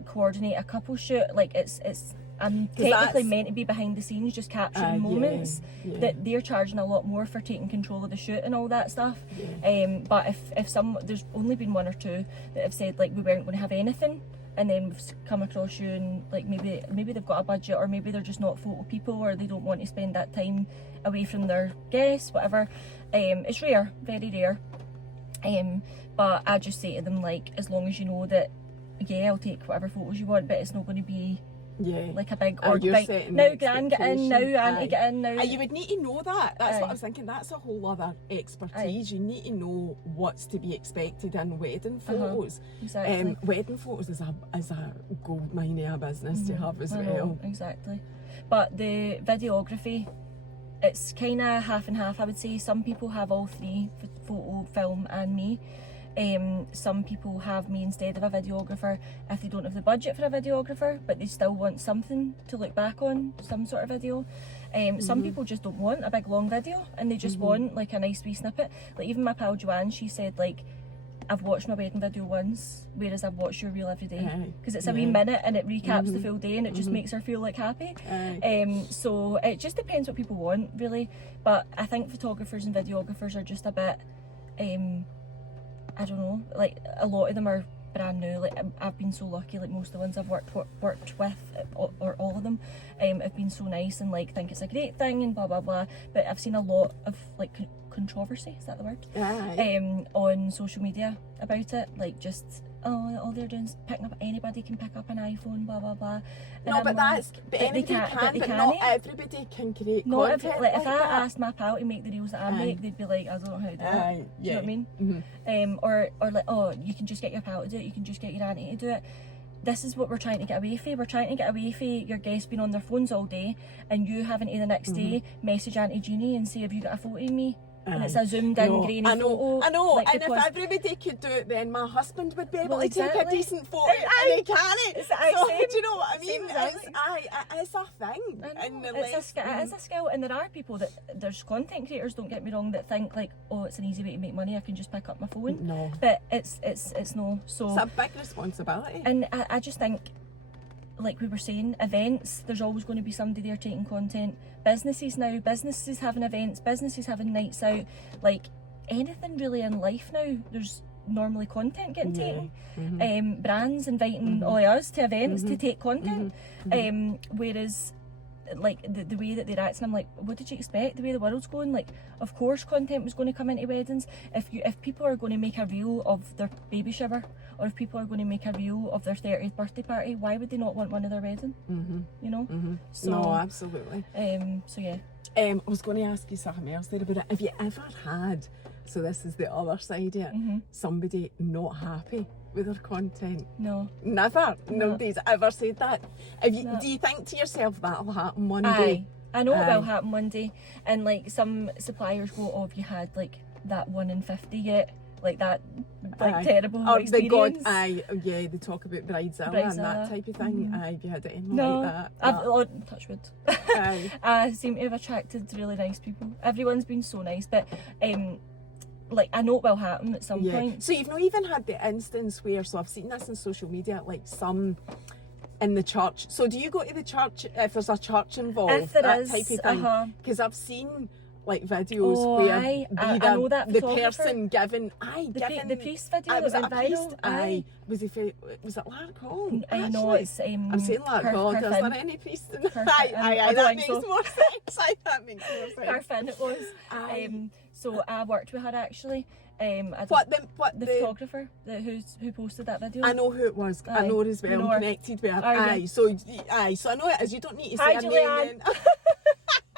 coordinate a couple shoot. Like, I'm technically meant to be behind the scenes, just capturing moments. That they're charging a lot more for taking control of the shoot and all that stuff. But if there's only been one or two that have said, like, we weren't going to have anything, and then we've come across you and, like, maybe they've got a budget, or maybe they're just not photo people, or they don't want to spend that time away from their guests, whatever. It's rare, very rare. But I just say to them, like, as long as you know that, I'll take whatever photos you want, but it's not going to be like a big now Gran get in, now Auntie get in, now. You would need to know that. That's what I was thinking. That's a whole other expertise. You need to know what's to be expected in wedding photos. Exactly. Wedding photos is a gold mine of a business to have as well. Exactly. But the videography, it's kind of half and half, I would say. Some people have all three, photo, film and me. Some people have me instead of a videographer if they don't have the budget for a videographer, but they still want something to look back on, some sort of video. Some people just don't want a big long video, and they just want, like, a nice wee snippet. Like, even my pal Joanne, she said, like, I've watched my wedding video once, whereas I've watched your reel every day, because it's a wee minute and it recaps the full day, and it just makes her feel like happy. So it just depends what people want, really. But I think photographers and videographers are just a bit I don't know, like, a lot of them are brand new. Like, I've been so lucky, like, most of the ones I've worked with, or all of them, have been so nice and, like, think it's a great thing and blah blah blah. But I've seen a lot of, like, controversy, is that the word? On social media about it, like, just, all they're doing is picking up, anybody can pick up an iPhone, blah blah blah. And no, but anybody can, but not everybody can create content. Like, if I asked my pal to make the reels that I make, they'd be like, I don't know how to do it. You know what I mean? Or like, oh, you can just get your pal to do it, you can just get your auntie to do it. This is what we're trying to get away from. We're trying to get away from your guests being on their phones all day, and you having to the next day message Auntie Jeannie and say, have you got a photo of me? And it's a zoomed in grainy photo. I know. Like, and if everybody could do it, then my husband would be able to take a decent photo, and he can't. Do you know what I mean? It's a thing. It is a skill, and there are people there's content creators, don't get me wrong, that think, like, oh, it's an easy way to make money, I can just pick up my phone. No. But it's no. So it's a big responsibility. And I just think, like we were saying, events, there's always going to be somebody there taking content. Businesses having events, businesses having nights out, like, anything really in life now, there's normally content getting taken. Brands inviting all of us to events to take content. Whereas like the way that they're acting, I'm like, what did you expect? The way the world's going, like, of course content was going to come into weddings. If people are going to make a reel of their baby shower, or if people are going to make a reel of their 30th birthday party, why would they not want one of their wedding? You know. So no, absolutely. So yeah. I was going to ask you something else there about it. Have you ever had, so this is the other side of it, somebody not happy with their content? No. Never? No. Nobody's ever said that? No. Do you think to yourself that'll happen one day? I know it will happen one day. And like some suppliers go, oh, have you had like that 1 in 50 yet? Like that, like terrible experience. They talk about bridezilla and that type of thing. Have you had anything like that? I've touch wood. I seem to have attracted really nice people. Everyone's been so nice, but like I know it will happen at some point. So you've not even had the instance where, so I've seen this on social media, like some in the church. So do you go to the church if there's a church involved? If there that is, type of thing? Because I've seen like videos where I know that the person giving the priest video that went viral. Was it Lark Hall? I know it's I'm saying Lark Hall. Is there any priest in that makes more sense. That makes more sense. Perfin it was. So I worked with her actually. The photographer who posted that video. I know who it was. I know her as well. I'm connected with her. So I know it is. You don't need to say her name.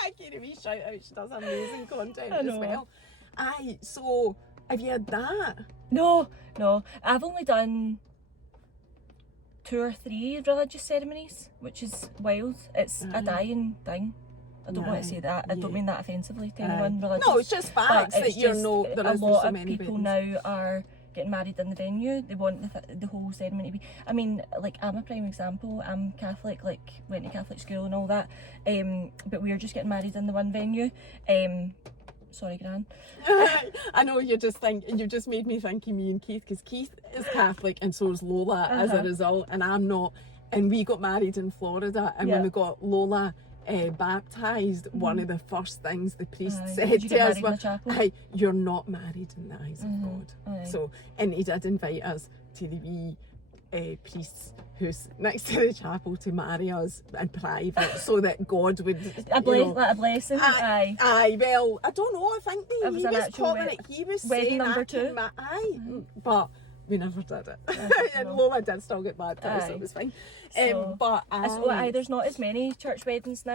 I give a wee shout out. She does amazing content as well. So have you had that? No. I've only done 2 or 3 religious ceremonies, which is wild. It's a dying thing. I don't want to say that. I don't mean that offensively to anyone religious. No, it's just facts that you know there is a lot so of many people weddings. now are getting married in the venue. They want the whole ceremony to be. I mean, like I'm a prime example. I'm Catholic, like went to Catholic school and all that. But we're just getting married in the one venue. Sorry, Gran. I know you're just thinking. You just made me think of me and Keith, because Keith is Catholic and so is Lola as a result, and I'm not. And we got married in Florida, and when we got Lola baptised, one of the first things the priest said to us was, "You're not married in the eyes of God." So, and he did invite us to the wee priest who's next to the chapel to marry us in private, so that God would a blessing. Well, I don't know. I think he was calling it. He was saying number 2. But we never did it. And Lola did still get baptised, so it was fine. There's not as many church weddings now.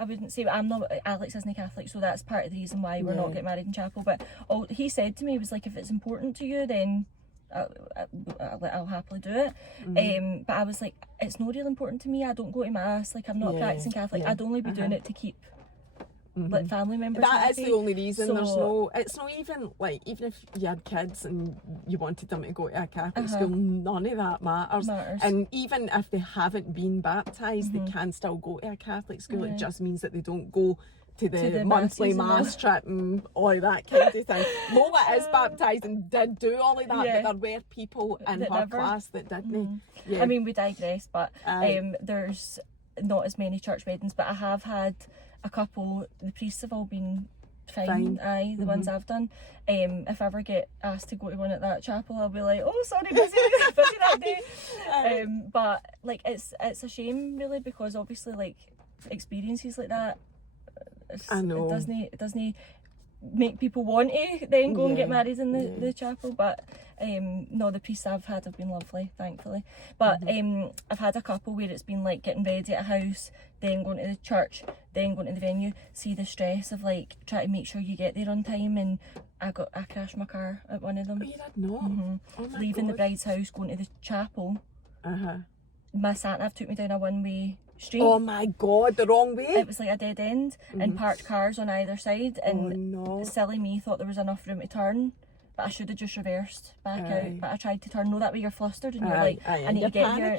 I wouldn't say, Alex isn't Catholic, so that's part of the reason why we're not getting married in chapel. But all he said to me was like, if it's important to you, then I'll happily do it. But I was like, it's not real important to me. I don't go to mass. Like, I'm not a practicing Catholic. I'd only be doing it to keep like family members. That is the only reason. It's not even like, even if you had kids and you wanted them to go to a Catholic school, none of that matters. And even if they haven't been baptised, they can still go to a Catholic school. It just means that they don't go to the monthly mass trip and all that kind of thing. Lola is baptised and did do all of that, but there were people in her class that didn't. I mean, we digress, but there's not as many church weddings, but I have had a couple. The priests have all been fine. The ones I've done. If I ever get asked to go to one at that chapel, I'll be like, oh, sorry, busy that day. But like, it's a shame really, because obviously like experiences like that, I know it doesn't make people want to then go and get married in the chapel. But no, the priests I've had have been lovely, thankfully. But I've had a couple where it's been like getting ready at a house, then going to the church, then going to the venue. See the stress of like trying to make sure you get there on time, and I crashed my car at one of them. Oh, you did not? Oh, leaving the bride's house, going to the chapel. My sat-nav took me down a one-way street. Oh my God, the wrong way? It was like a dead end and parked cars on either side, and silly me thought there was enough room to turn, but I should have just reversed back out. But I tried to turn. No, that way you're flustered and you're like, I need to get here.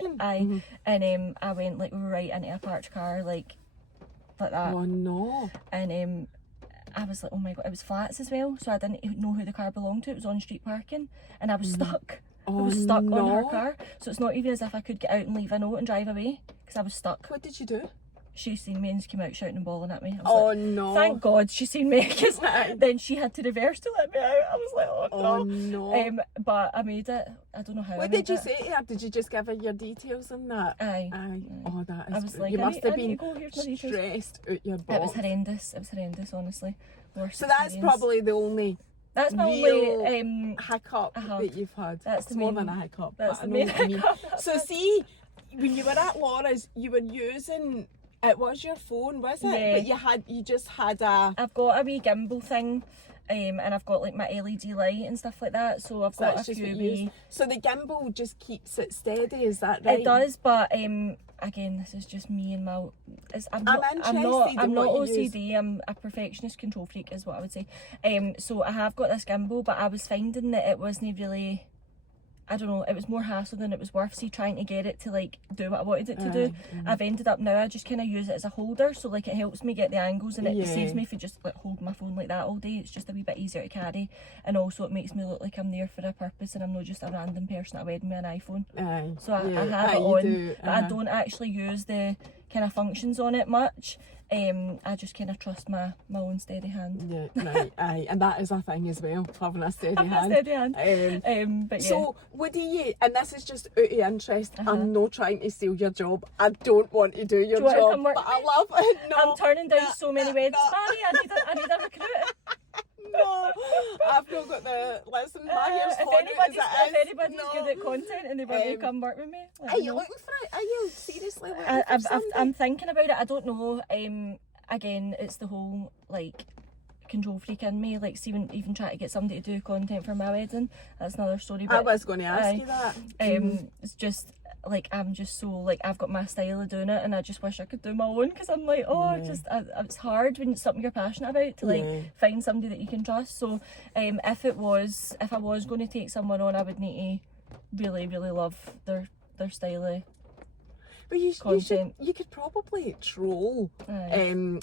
And I went like right into a parked car, like that. Oh no. And I was like, oh my God, it was flats as well, so I didn't know who the car belonged to. It was on street parking, and I was stuck. I was stuck on her car, so it's not even as if I could get out and leave a note and drive away, because I was stuck. What did you do? she seen me and she came out shouting and bawling at me. I was Oh like, no. thank God she seen me, because then she had to reverse to let me out. I was like, Oh no. But I made it. I don't know how. What did you say to her? Did you just give her your details and that? Aye. Oh, that is. I was like, you must have I need been to go. Here's my details. stressed out your box. It was horrendous. It was horrendous, honestly. Worst So that's experience. probably the only That's my real only hiccup that you've had. That's the it's more main- than a hiccup. That's but the I know main what you mean. hiccup that I've So had. see, when you were at Laura's, you were using. It was your phone, was it? Yeah. But you just had a. I've got a wee gimbal thing, and I've got like my LED light and stuff like that. So I've got That's a just few what you use. wee. So the gimbal just keeps it steady, is that right? It does, but again, this is just me and my. I'm not interested in what you use. OCD. I'm a perfectionist, control freak, is what I would say. So I have got this gimbal, but I was finding that it wasn't really. I don't know, it was more hassle than it was worth, trying to get it to like do what I wanted it to do. I've ended up now, I just kind of use it as a holder, so like it helps me get the angles, and it saves me from just like holding my phone like that all day. It's just a wee bit easier to carry, and also it makes me look like I'm there for a purpose and I'm not just a random person at a wedding with an iPhone. So I have it on, but I don't actually use the kind of functions on it much. I just kind of trust my own steady hand. Yeah, right, aye, and that is a thing as well, having a steady hand. Steady hand. But yeah. So, would you, and this is just out of interest, I'm not trying to steal your job, I don't want to do your Do you want to job, come work but with I me? love it. No, I'm turning down so many weddings. Barry, I need a recruit. no, I've not got the, listen, my hair's If falling out as anybody's it is. good at content and they want to come work with me, let Are me you know. looking for it? Are you seriously looking for something? I'm thinking about it. I don't know. Again, it's the whole like control freak in me. Like, see, when even trying to get somebody to do content for my wedding, that's another story. But I was going to ask you that. it's just like I'm just so like I've got my style of doing it, and I just wish I could do my own, because I'm like, it's hard when it's something you're passionate about to like find somebody that you can trust. So if I was going to take someone on, I would need to really love their style of But you could probably troll,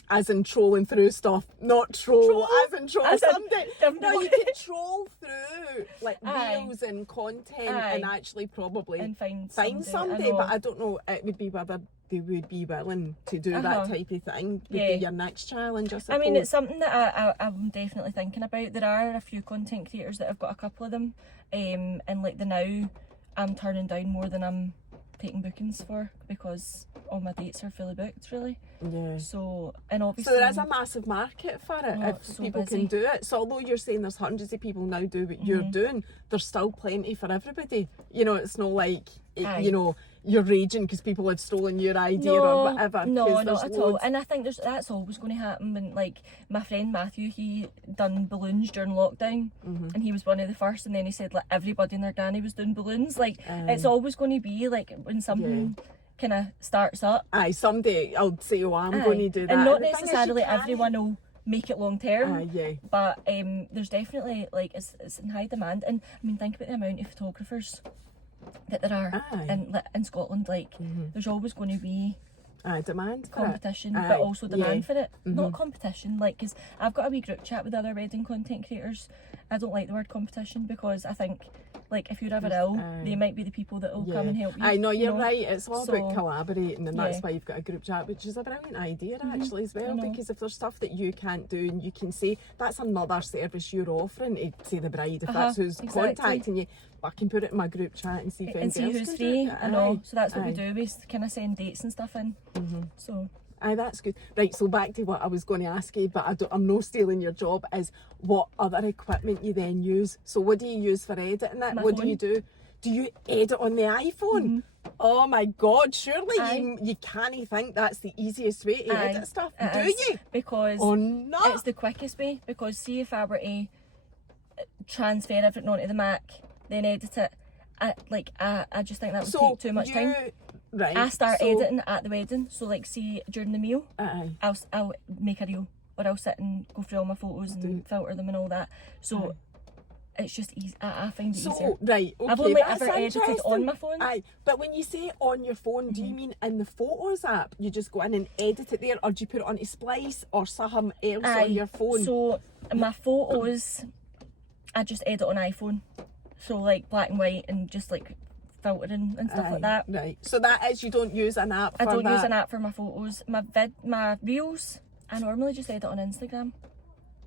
as in trolling through stuff, not troll as in troll something. No, you could troll through like reels and content and actually probably and find somebody. But I don't know, it would be whether they would be willing to do that type of thing. Would be your next challenge, I suppose. I mean, it's something that I'm definitely thinking about. There are a few content creators that I've got a couple of them, and like the now I'm turning down more than I'm taking bookings for, because all my dates are fully booked, really. So, and obviously, so there is a massive market for it if so people busy. can do it. So although you're saying there's hundreds of people now do what you're doing, there's still plenty for everybody. You know, it's not like you know, you're raging because people have stolen your idea or whatever. No, not at all. And I think that's always going to happen. When like my friend Matthew, he done balloons during lockdown, and he was one of the first. And then he said like everybody and their granny was doing balloons. Like it's always going to be like when something kind of starts up. Someday I'll say, oh, I'm going to do that. And not the thing is, necessarily everyone will make it long term. But there's definitely like it's in high demand. And I mean, think about the amount of photographers that there are in Scotland. Like there's always going to be demand for competition, but also demand for it. Not competition, like, because I've got a wee group chat with other wedding content creators. I don't like the word competition, because I think like if you're ever ill, they might be the people that will come and help you. I know, you're right, it's all about collaborating, and that's why you've got a group chat, which is a brilliant idea actually as well, because if there's stuff that you can't do and you can say, that's another service you're offering to say the bride, if that's who's contacting you, I can put it in my group chat and see if who's free. I know, so that's what we do. We kind of send dates and stuff in. So that's good. Right, so back to what I was going to ask you, but I'm not stealing your job, is what other equipment you then use. So what do you use for editing it? What do you do? Do you edit on the iPhone? Oh my God, surely you can't think that's the easiest way to edit stuff, do you? Because it's the quickest way. Because see, if I were to transfer everything onto the Mac, then edit it, I just think that would take too much time. Right. I start editing at the wedding, so like see during the meal, I'll make a reel, or I'll sit and go through all my photos and filter them and all that. So it's just easy. I find it easier. Right, okay, I've only ever edited on my phone. But when you say on your phone, do you mean in the Photos app? You just go in and edit it there, or do you put it onto Splice or something else on your phone? So my photos, I just edit on iPhone. So like black and white, and just like filtering and stuff like that. Right. So that is, you don't use an app for that? I don't use an app for my photos. My reels, I normally just edit on Instagram.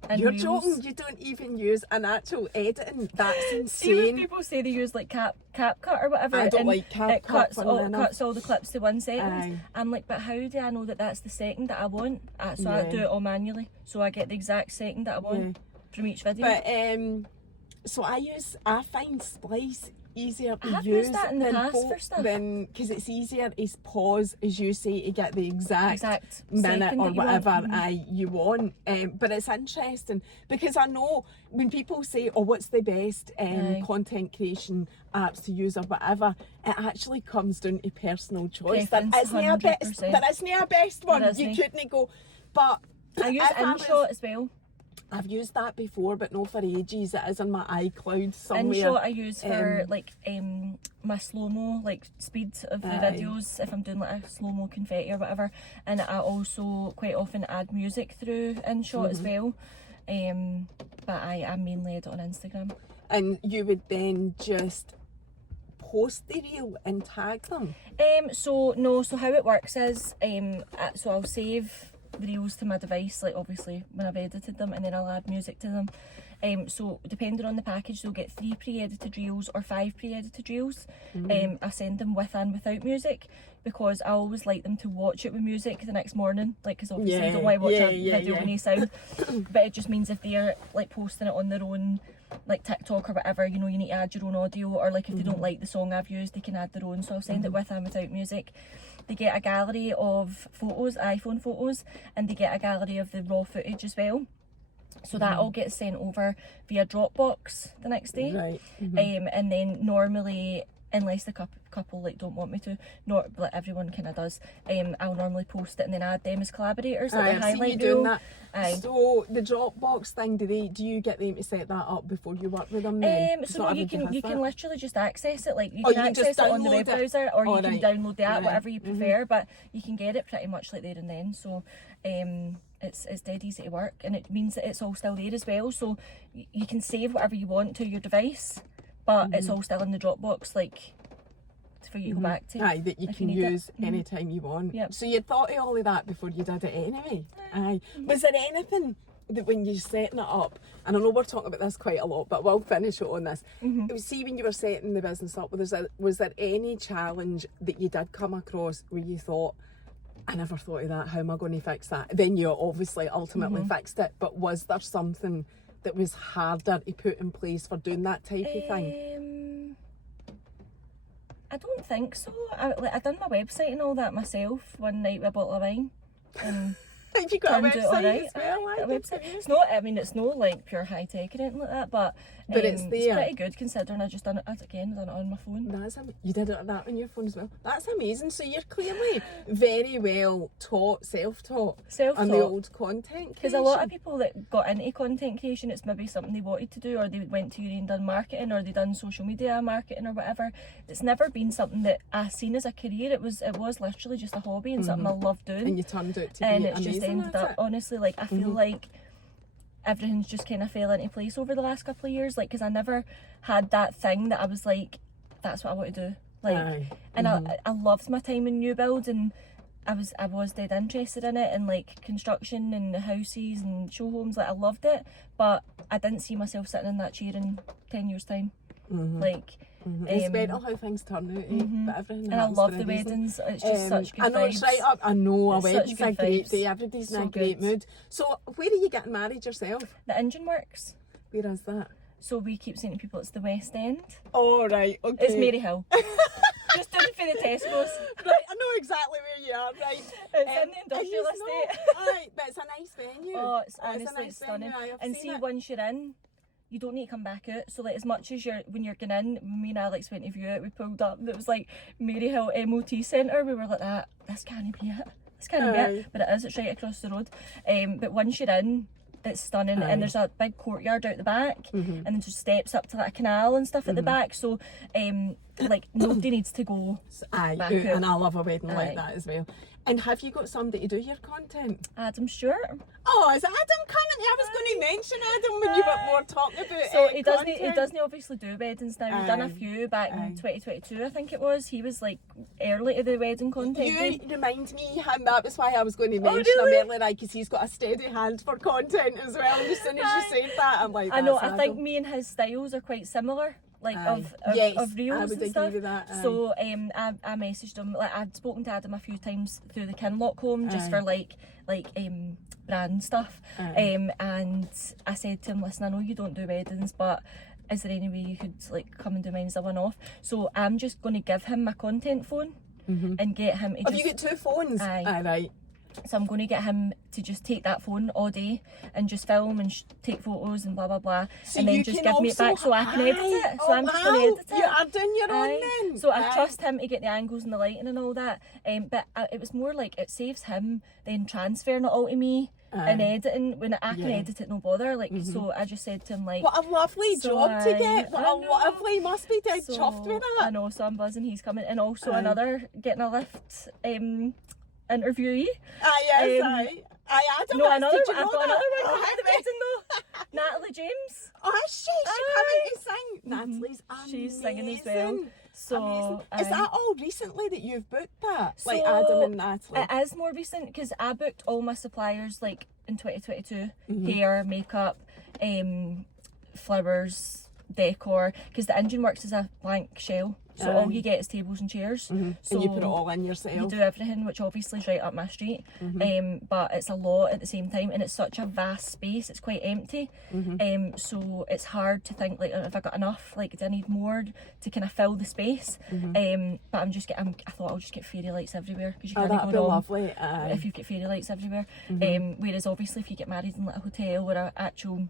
And You're reels. joking, you don't even use an actual editing? That's insane. See when people say they use like CapCut or whatever, I don't and like CapCut. it cuts all the clips to 1 second. Aye. I'm like, but how do I know that that's the second that I want? So I do it all manually, so I get the exact second that I want from each video. But so I find Splice easier to I have use used that in the past for stuff. because it's easier to pause, as you say, to get the exact minute second or that you whatever want. you want. But it's interesting because I know when people say, oh, what's the best content creation apps to use or whatever, it actually comes down to personal choice. There isn't a best one. You couldn't go. But I use InShot as well. I've used that before, but not for ages. It is in my iCloud somewhere. InShot I use for like my slow-mo, like speed of the videos, if I'm doing like a slow-mo confetti or whatever. And I also quite often add music through InShot as well. But I mainly edit on Instagram. And you would then just post the reel and tag them? So how it works is, so I'll save the reels to my device, like obviously when I've edited them, and then I'll add music to them. So depending on the package, they'll get 3 pre-edited reels or 5 pre-edited reels. I send them with and without music, because I always like them to watch it with music the next morning, like, because obviously you don't want to watch a video with no sound. But it just means if they're like posting it on their own, like TikTok or whatever, you know, you need to add your own audio, or like if they don't like the song I've used, they can add their own. So I'll send it with and without music. They get a gallery of photos, iPhone photos, and they get a gallery of the raw footage as well. So that all gets sent over via Dropbox the next day. Right. And then normally, unless the couple like don't want me to, not like everyone kind of does, I'll normally post it and then add them as collaborators, like the highlight reel. So the Dropbox thing, do you get them to set that up before you work with them then? So no, you can literally just access it, like you can access it on the web browser, or you can download the app, whatever you prefer, but you can get it pretty much like there and then. So it's dead easy to work, and it means that it's all still there as well, so you can save whatever you want to your device, but it's all still in the Dropbox, like for you to go back to. That you can use anytime you want. Yep. So you thought of all of that before you did it anyway. Was there anything that when you're setting it up, and I know we're talking about this quite a lot, but we'll finish it on this. See, when you were setting the business up, was there any challenge that you did come across where you thought, I never thought of that, how am I going to fix that? Then you obviously ultimately fixed it, but was there something that was harder to put in place for doing that type of thing? I don't think so. I done my website and all that myself one night with a bottle of wine. And have you got a website as well? It's not like pure high tech or anything like that, but it's there. It's pretty good considering I done it on my phone. You did that on your phone as well. That's amazing. So you're clearly very well taught, self-taught on the old content creation. Because a lot of people that got into content creation, it's maybe something they wanted to do, or they went to uni and done marketing, or they done social media marketing or whatever. It's never been something that I seen as a career. It was literally just a hobby and something I loved doing. And you turned out to be and amazing. Just ended up, honestly, like I feel like everything's just kind of fell into place over the last couple of years, like, because I never had that thing that I was like, that's what I want to do, like. I loved my time in new builds, and I was dead interested in it, and like construction and houses and show homes, like I loved it, but I didn't see myself sitting in that chair in 10 years time. Like it's mental how things turn out, but everything. And I love the weddings. It's just such good vibes. I know it's right up. I know a wedding's a great day. Everybody's in a great mood. So where are you getting married yourself? The Engine Works. Where is that? So we keep saying to people it's the West End. Oh right, okay. It's Maryhill. Just doing it for the Tesco's. Right, I know exactly where you are. Right, it's in the industrial estate. Aye, but it's a nice venue. Oh, it's honestly it's stunning. And see, once you're in, you don't need to come back out. So like, as much as when you're going in, me and Alex went to view it, we pulled up and it was like Maryhill MOT Centre. We were like, this can't be it. This can't be it. But it is, it's right across the road. But once you're in, it's stunning. And there's a big courtyard out the back, and then just steps up to that canal and stuff at the back. So like, nobody needs to go Aye, back and out. I love a wedding like Aye. that as well. And have you got somebody to do your content? Adam Stewart. Oh, is Adam coming? I was going to mention Adam when you were talking about So he content. doesn't obviously do weddings now. He's done a Aye. few back Aye. in 2022, I think it was. He was like early to the wedding content You game. remind me him. That was why I was going to mention really? him earlier, because he's got a steady hand for content as well. And as soon as you said that, I'm like, I know, that's I think Adam. me and his styles are quite similar. Like Aye. of Yes, reels I would and agree stuff. with that, aye. So I messaged him. Like, I'd spoken to Adam a few times through the Kinlock home just Aye. for like brand stuff. Aye. And I said to him, listen, I know you don't do weddings, but is there any way you could like come and do mine as a one-off? So I'm just going to give him my content phone and get him to Have just... you got two phones? Aye. Aye, right. So I'm going to get him to just take that phone all day and just film and take photos and blah blah blah, So and then you just can give me it back also- so I can edit Aye. it. So I'm just going to edit it. You are doing your own Aye. then. So I Aye. trust him to get the angles and the lighting and all that. But it was more like it saves him then transferring it all to me and Aye. editing when I can Yeah. edit it no bother. Like so, I just said to him like, What a lovely So job to aye, get. What I a know. lovely, you must be dead so, chuffed with I that. know. So I'm buzzing. He's coming, and also Aye. another getting a lift interviewee. Aye, yes, Um, aye. Aye, Adam, No, another. did you I've know got that? another one Oh, coming to the have you? wedding though. Natalie James. Oh, is she? She coming to sing. Natalie's amazing. She's singing as well. So Amazing. Is aye. that all recently that you've booked that? Like So, Adam and Natalie? It is more recent because I booked all my suppliers like in 2022. Mm-hmm. Hair, makeup, flowers, decor. Because the engine works as a blank shell, so all Aye. you get is tables and chairs. So and you put it all in you yourself. do everything, which obviously is right up my street. But it's a lot at the same time, and it's such a vast space. It's quite empty. So it's hard to think like, if I got enough, like, do I need more to kind of fill the space? But I thought I'll just get fairy lights everywhere because you Oh, can't that'd go be wrong lovely. Aye. if you get fairy lights everywhere. Whereas obviously if you get married in like a hotel or a actual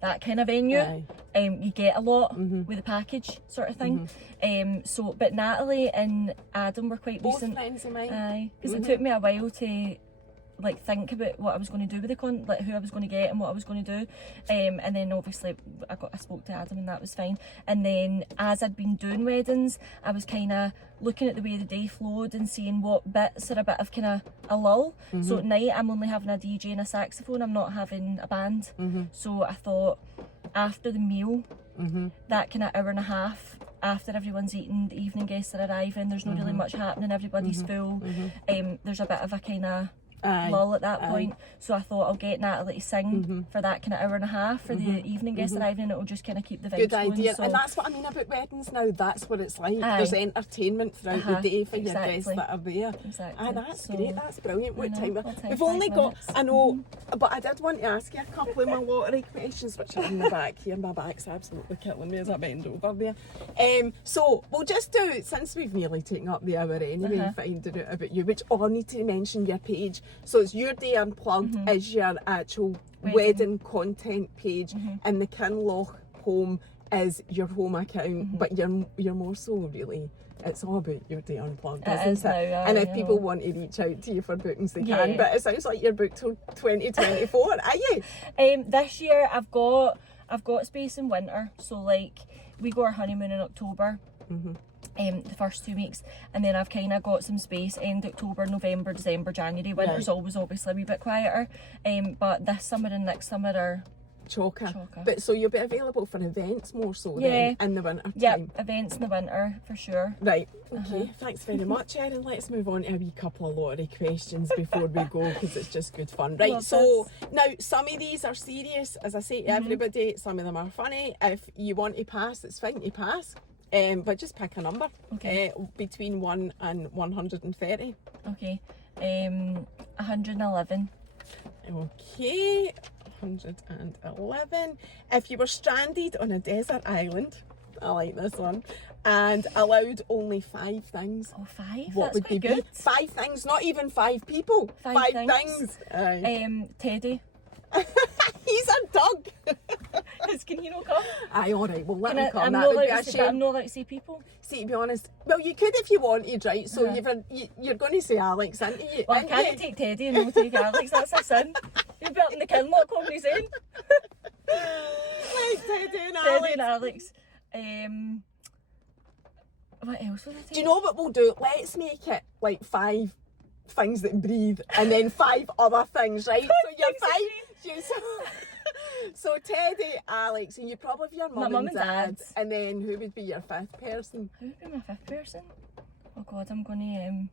that kind of venue, Aye. you get a lot with the package sort of thing. But Natalie and Adam were quite Both recent. friends of mine. Aye, because it took me a while to like think about what I was going to do with the like who I was going to get and what I was going to do. And then obviously I spoke to Adam and that was fine. And then as I'd been doing weddings, I was kind of looking at the way the day flowed and seeing what bits are a bit of kind of a lull. So at night I'm only having a DJ and a saxophone, I'm not having a band. So I thought after the meal, that kind of hour and a half after everyone's eaten, the evening guests are arriving, there's not really much happening, everybody's full. There's a bit of a kind of Aye. lull at that Aye. point. So I thought I'll get Natalie to sing for that kind of hour and a half for the evening guests arriving, and it'll just kind of keep the vibes Good going. idea. So, And that's what I mean about weddings now. That's what it's like. Aye. There's entertainment throughout the day for your guests exactly. that are there. Exactly. Aye, that's So, great. That's brilliant. What know, time? what time? We've 5 only got, minutes. I know, but I did want to ask you a couple of my lottery questions, which are in the back here. My back's absolutely killing me as I bend over there. So we'll just do, since we've nearly taken up the hour anyway, finding out about you, which I need to mention your page. So it's Your Day Unplugged is your actual wedding content page, and the Kinloch home is your home account, but you're more so really, it's all about Your Day Unplugged, It isn't is it? now, And if I people know. want to reach out to you for bookings, they Yeah. can, but it sounds like you're booked till 2024, are you? This year I've got space in winter, so like we go our honeymoon in October. The first 2 weeks, and then I've kind of got some space end October, November, December, January. Winter's always obviously a wee bit quieter, but this summer and next summer are Chocker. Chocker. But so you'll be available for events more so Yeah. then in the winter yep, time. events in the winter for sure. Right, okay, thanks very much, Erin. Let's move on to a wee couple of lottery questions before we go, because it's just good fun. Right, Love so now some of these are serious, as I say to everybody, some of them are funny. If you want to pass, it's fine to pass, but just pick a number between 1 and 130. Okay, 111. Okay, 111. If you were stranded on a desert island, I like this one, and allowed only 5 things, Oh, 5. what That's would they quite good. be? 5 things, not even 5 people. 5 things. Aye. Teddy. He's a dog. Can he not come? Aye, all right. Well, let Can him I, come. I'm That not would be allowed a to say, but I'm shame. not allowed to say people. See, to be honest, well, you could if you wanted, right? So you're going to say Alex, aren't you? Well, I Aren't can't you? take Teddy and not take Alex. That's a sin. You'll be up in the Kinlock comedy saying. Like Teddy and Teddy Alex. and Alex. What else would I take? Do you know what we'll do? Let's make it like 5 things that breathe and then 5 other things, right? So you're 5. So Teddy, Alex, and you probably have your mum and dad. And then who would be your 5th person? Who would be my 5th person? Oh God, I'm going to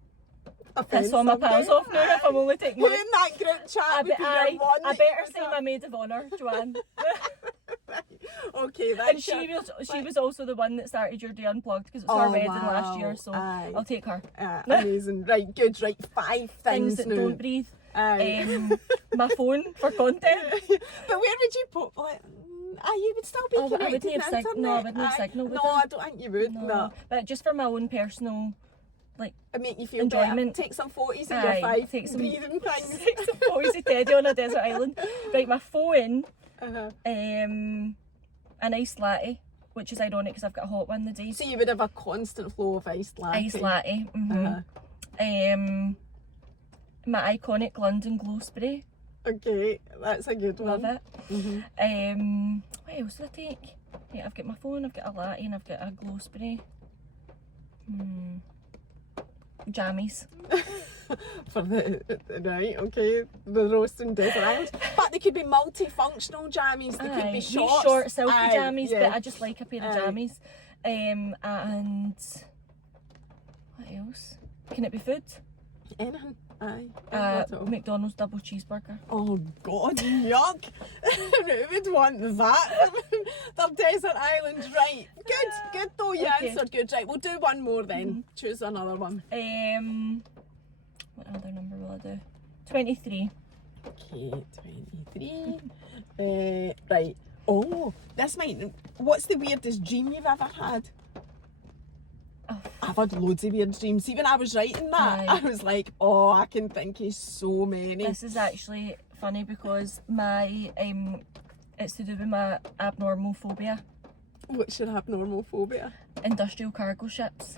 Offend piss all my pals off now if I'm only taking Who one. in that group chat would be your one? I better say my maid of honour, Joanne. Okay, that's and she was also the one that started your day Unplugged because it was her wedding last year, so I'll take her. Amazing. Right, good. Right, 5 things that now. don't breathe. My phone for content. But where would you put like? You would still be connected I would need to internet. No, I would need signal. No, I don't think you would. No. But just for my own personal, like, it make you feel enjoyment. Better. Take some photos of your 5 take some breathing things. Take some photos of Teddy on a desert island. Right, my phone. A nice latte, which is ironic because I've got a hot one the day. So you would have a constant flow of iced latte. Iced latte. My iconic London glow spray. Okay, that's a good one. Love it. What else did I take? Yeah, I've got my phone, I've got a latte, and I've got a glow spray. Jammies. For the right, okay, the roasting desert islands. But they could be multifunctional jammies. They could be short silky jammies, but I just like a pair of jammies. And what else? Can it be food? Anything. McDonald's double cheeseburger. Oh God, yuck! Who would want that? Their desert islands, right? Good though. You answered good. Right, we'll do one more then. Choose another one. What other number will I do? 23. Okay, 23. Right. Oh, this might. What's the weirdest dream you've ever had? I've had loads of weird dreams. See, when I was writing that, I was like, oh, I can think of so many. This is actually funny because my it's to do with my abnormal phobia. What's your abnormal phobia? Industrial cargo ships.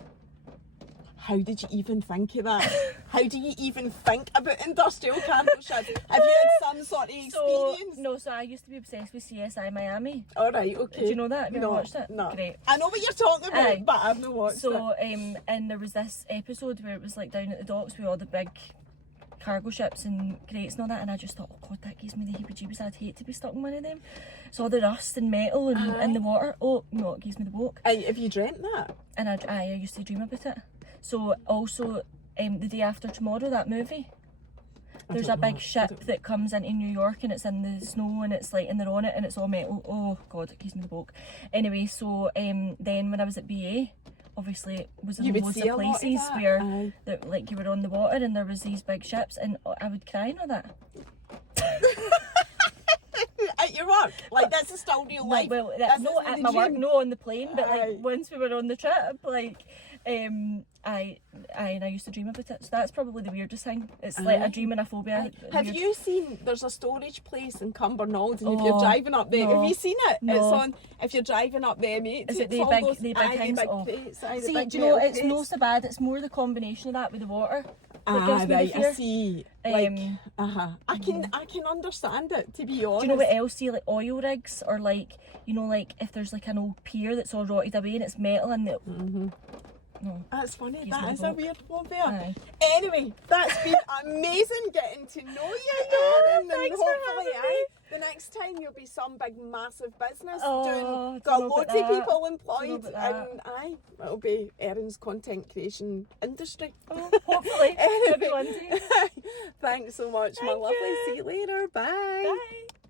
How did you even think of that? How do you even think about industrial cargo ships? Have you had some sort of experience? So I used to be obsessed with CSI Miami. Alright, okay. Do you know that? Have you ever watched it? No. Great. I know what you're talking about, but I've not watched it. So, and there was this episode where it was like down at the docks with all the big cargo ships and crates and all that, and I just thought, oh God, that gives me the heebie-jeebies. I'd hate to be stuck in one of them. So all the rust and metal and the water. Oh no, it gives me the woke. Have you dreamt that? And I used to dream about it. So also, The Day After Tomorrow, that movie. There's a big ship that comes into New York and it's in the snow and it's like, and they're on it and it's all metal. Oh God, it gives me the woke. Anyway, so then when I was at BA, obviously it was in loads of places where that, like, you were on the water and there was these big ships, and I would cry and all that. At your work? Like, that's a still real life? No, well, that's not at my work, no, on the plane, but like once we were on the trip, like I used to dream about it. So that's probably the weirdest thing. It's like a dream and a phobia. Have you seen, there's a storage place in Cumbernauld, and if you're driving up there, have you seen it? No. It's on, if you're driving up there, mate. Is it the big things? See, do you know, it's not so bad, it's more the combination of that with the water. Right, I see. Like, I can understand it, to be honest. Do you know what else? See, like oil rigs, or like, you know, like if there's like an old pier that's all rotted away and it's metal and it... No. That's funny. That is a weird phobia. Anyway, that's been amazing getting to know you, Erin. And hopefully, the next time you'll be some big massive business doing, got loads of people employed, and it'll be Erin's content creation industry. Hopefully. Anyway, thanks so much, my lovely. See you later. Bye. Bye.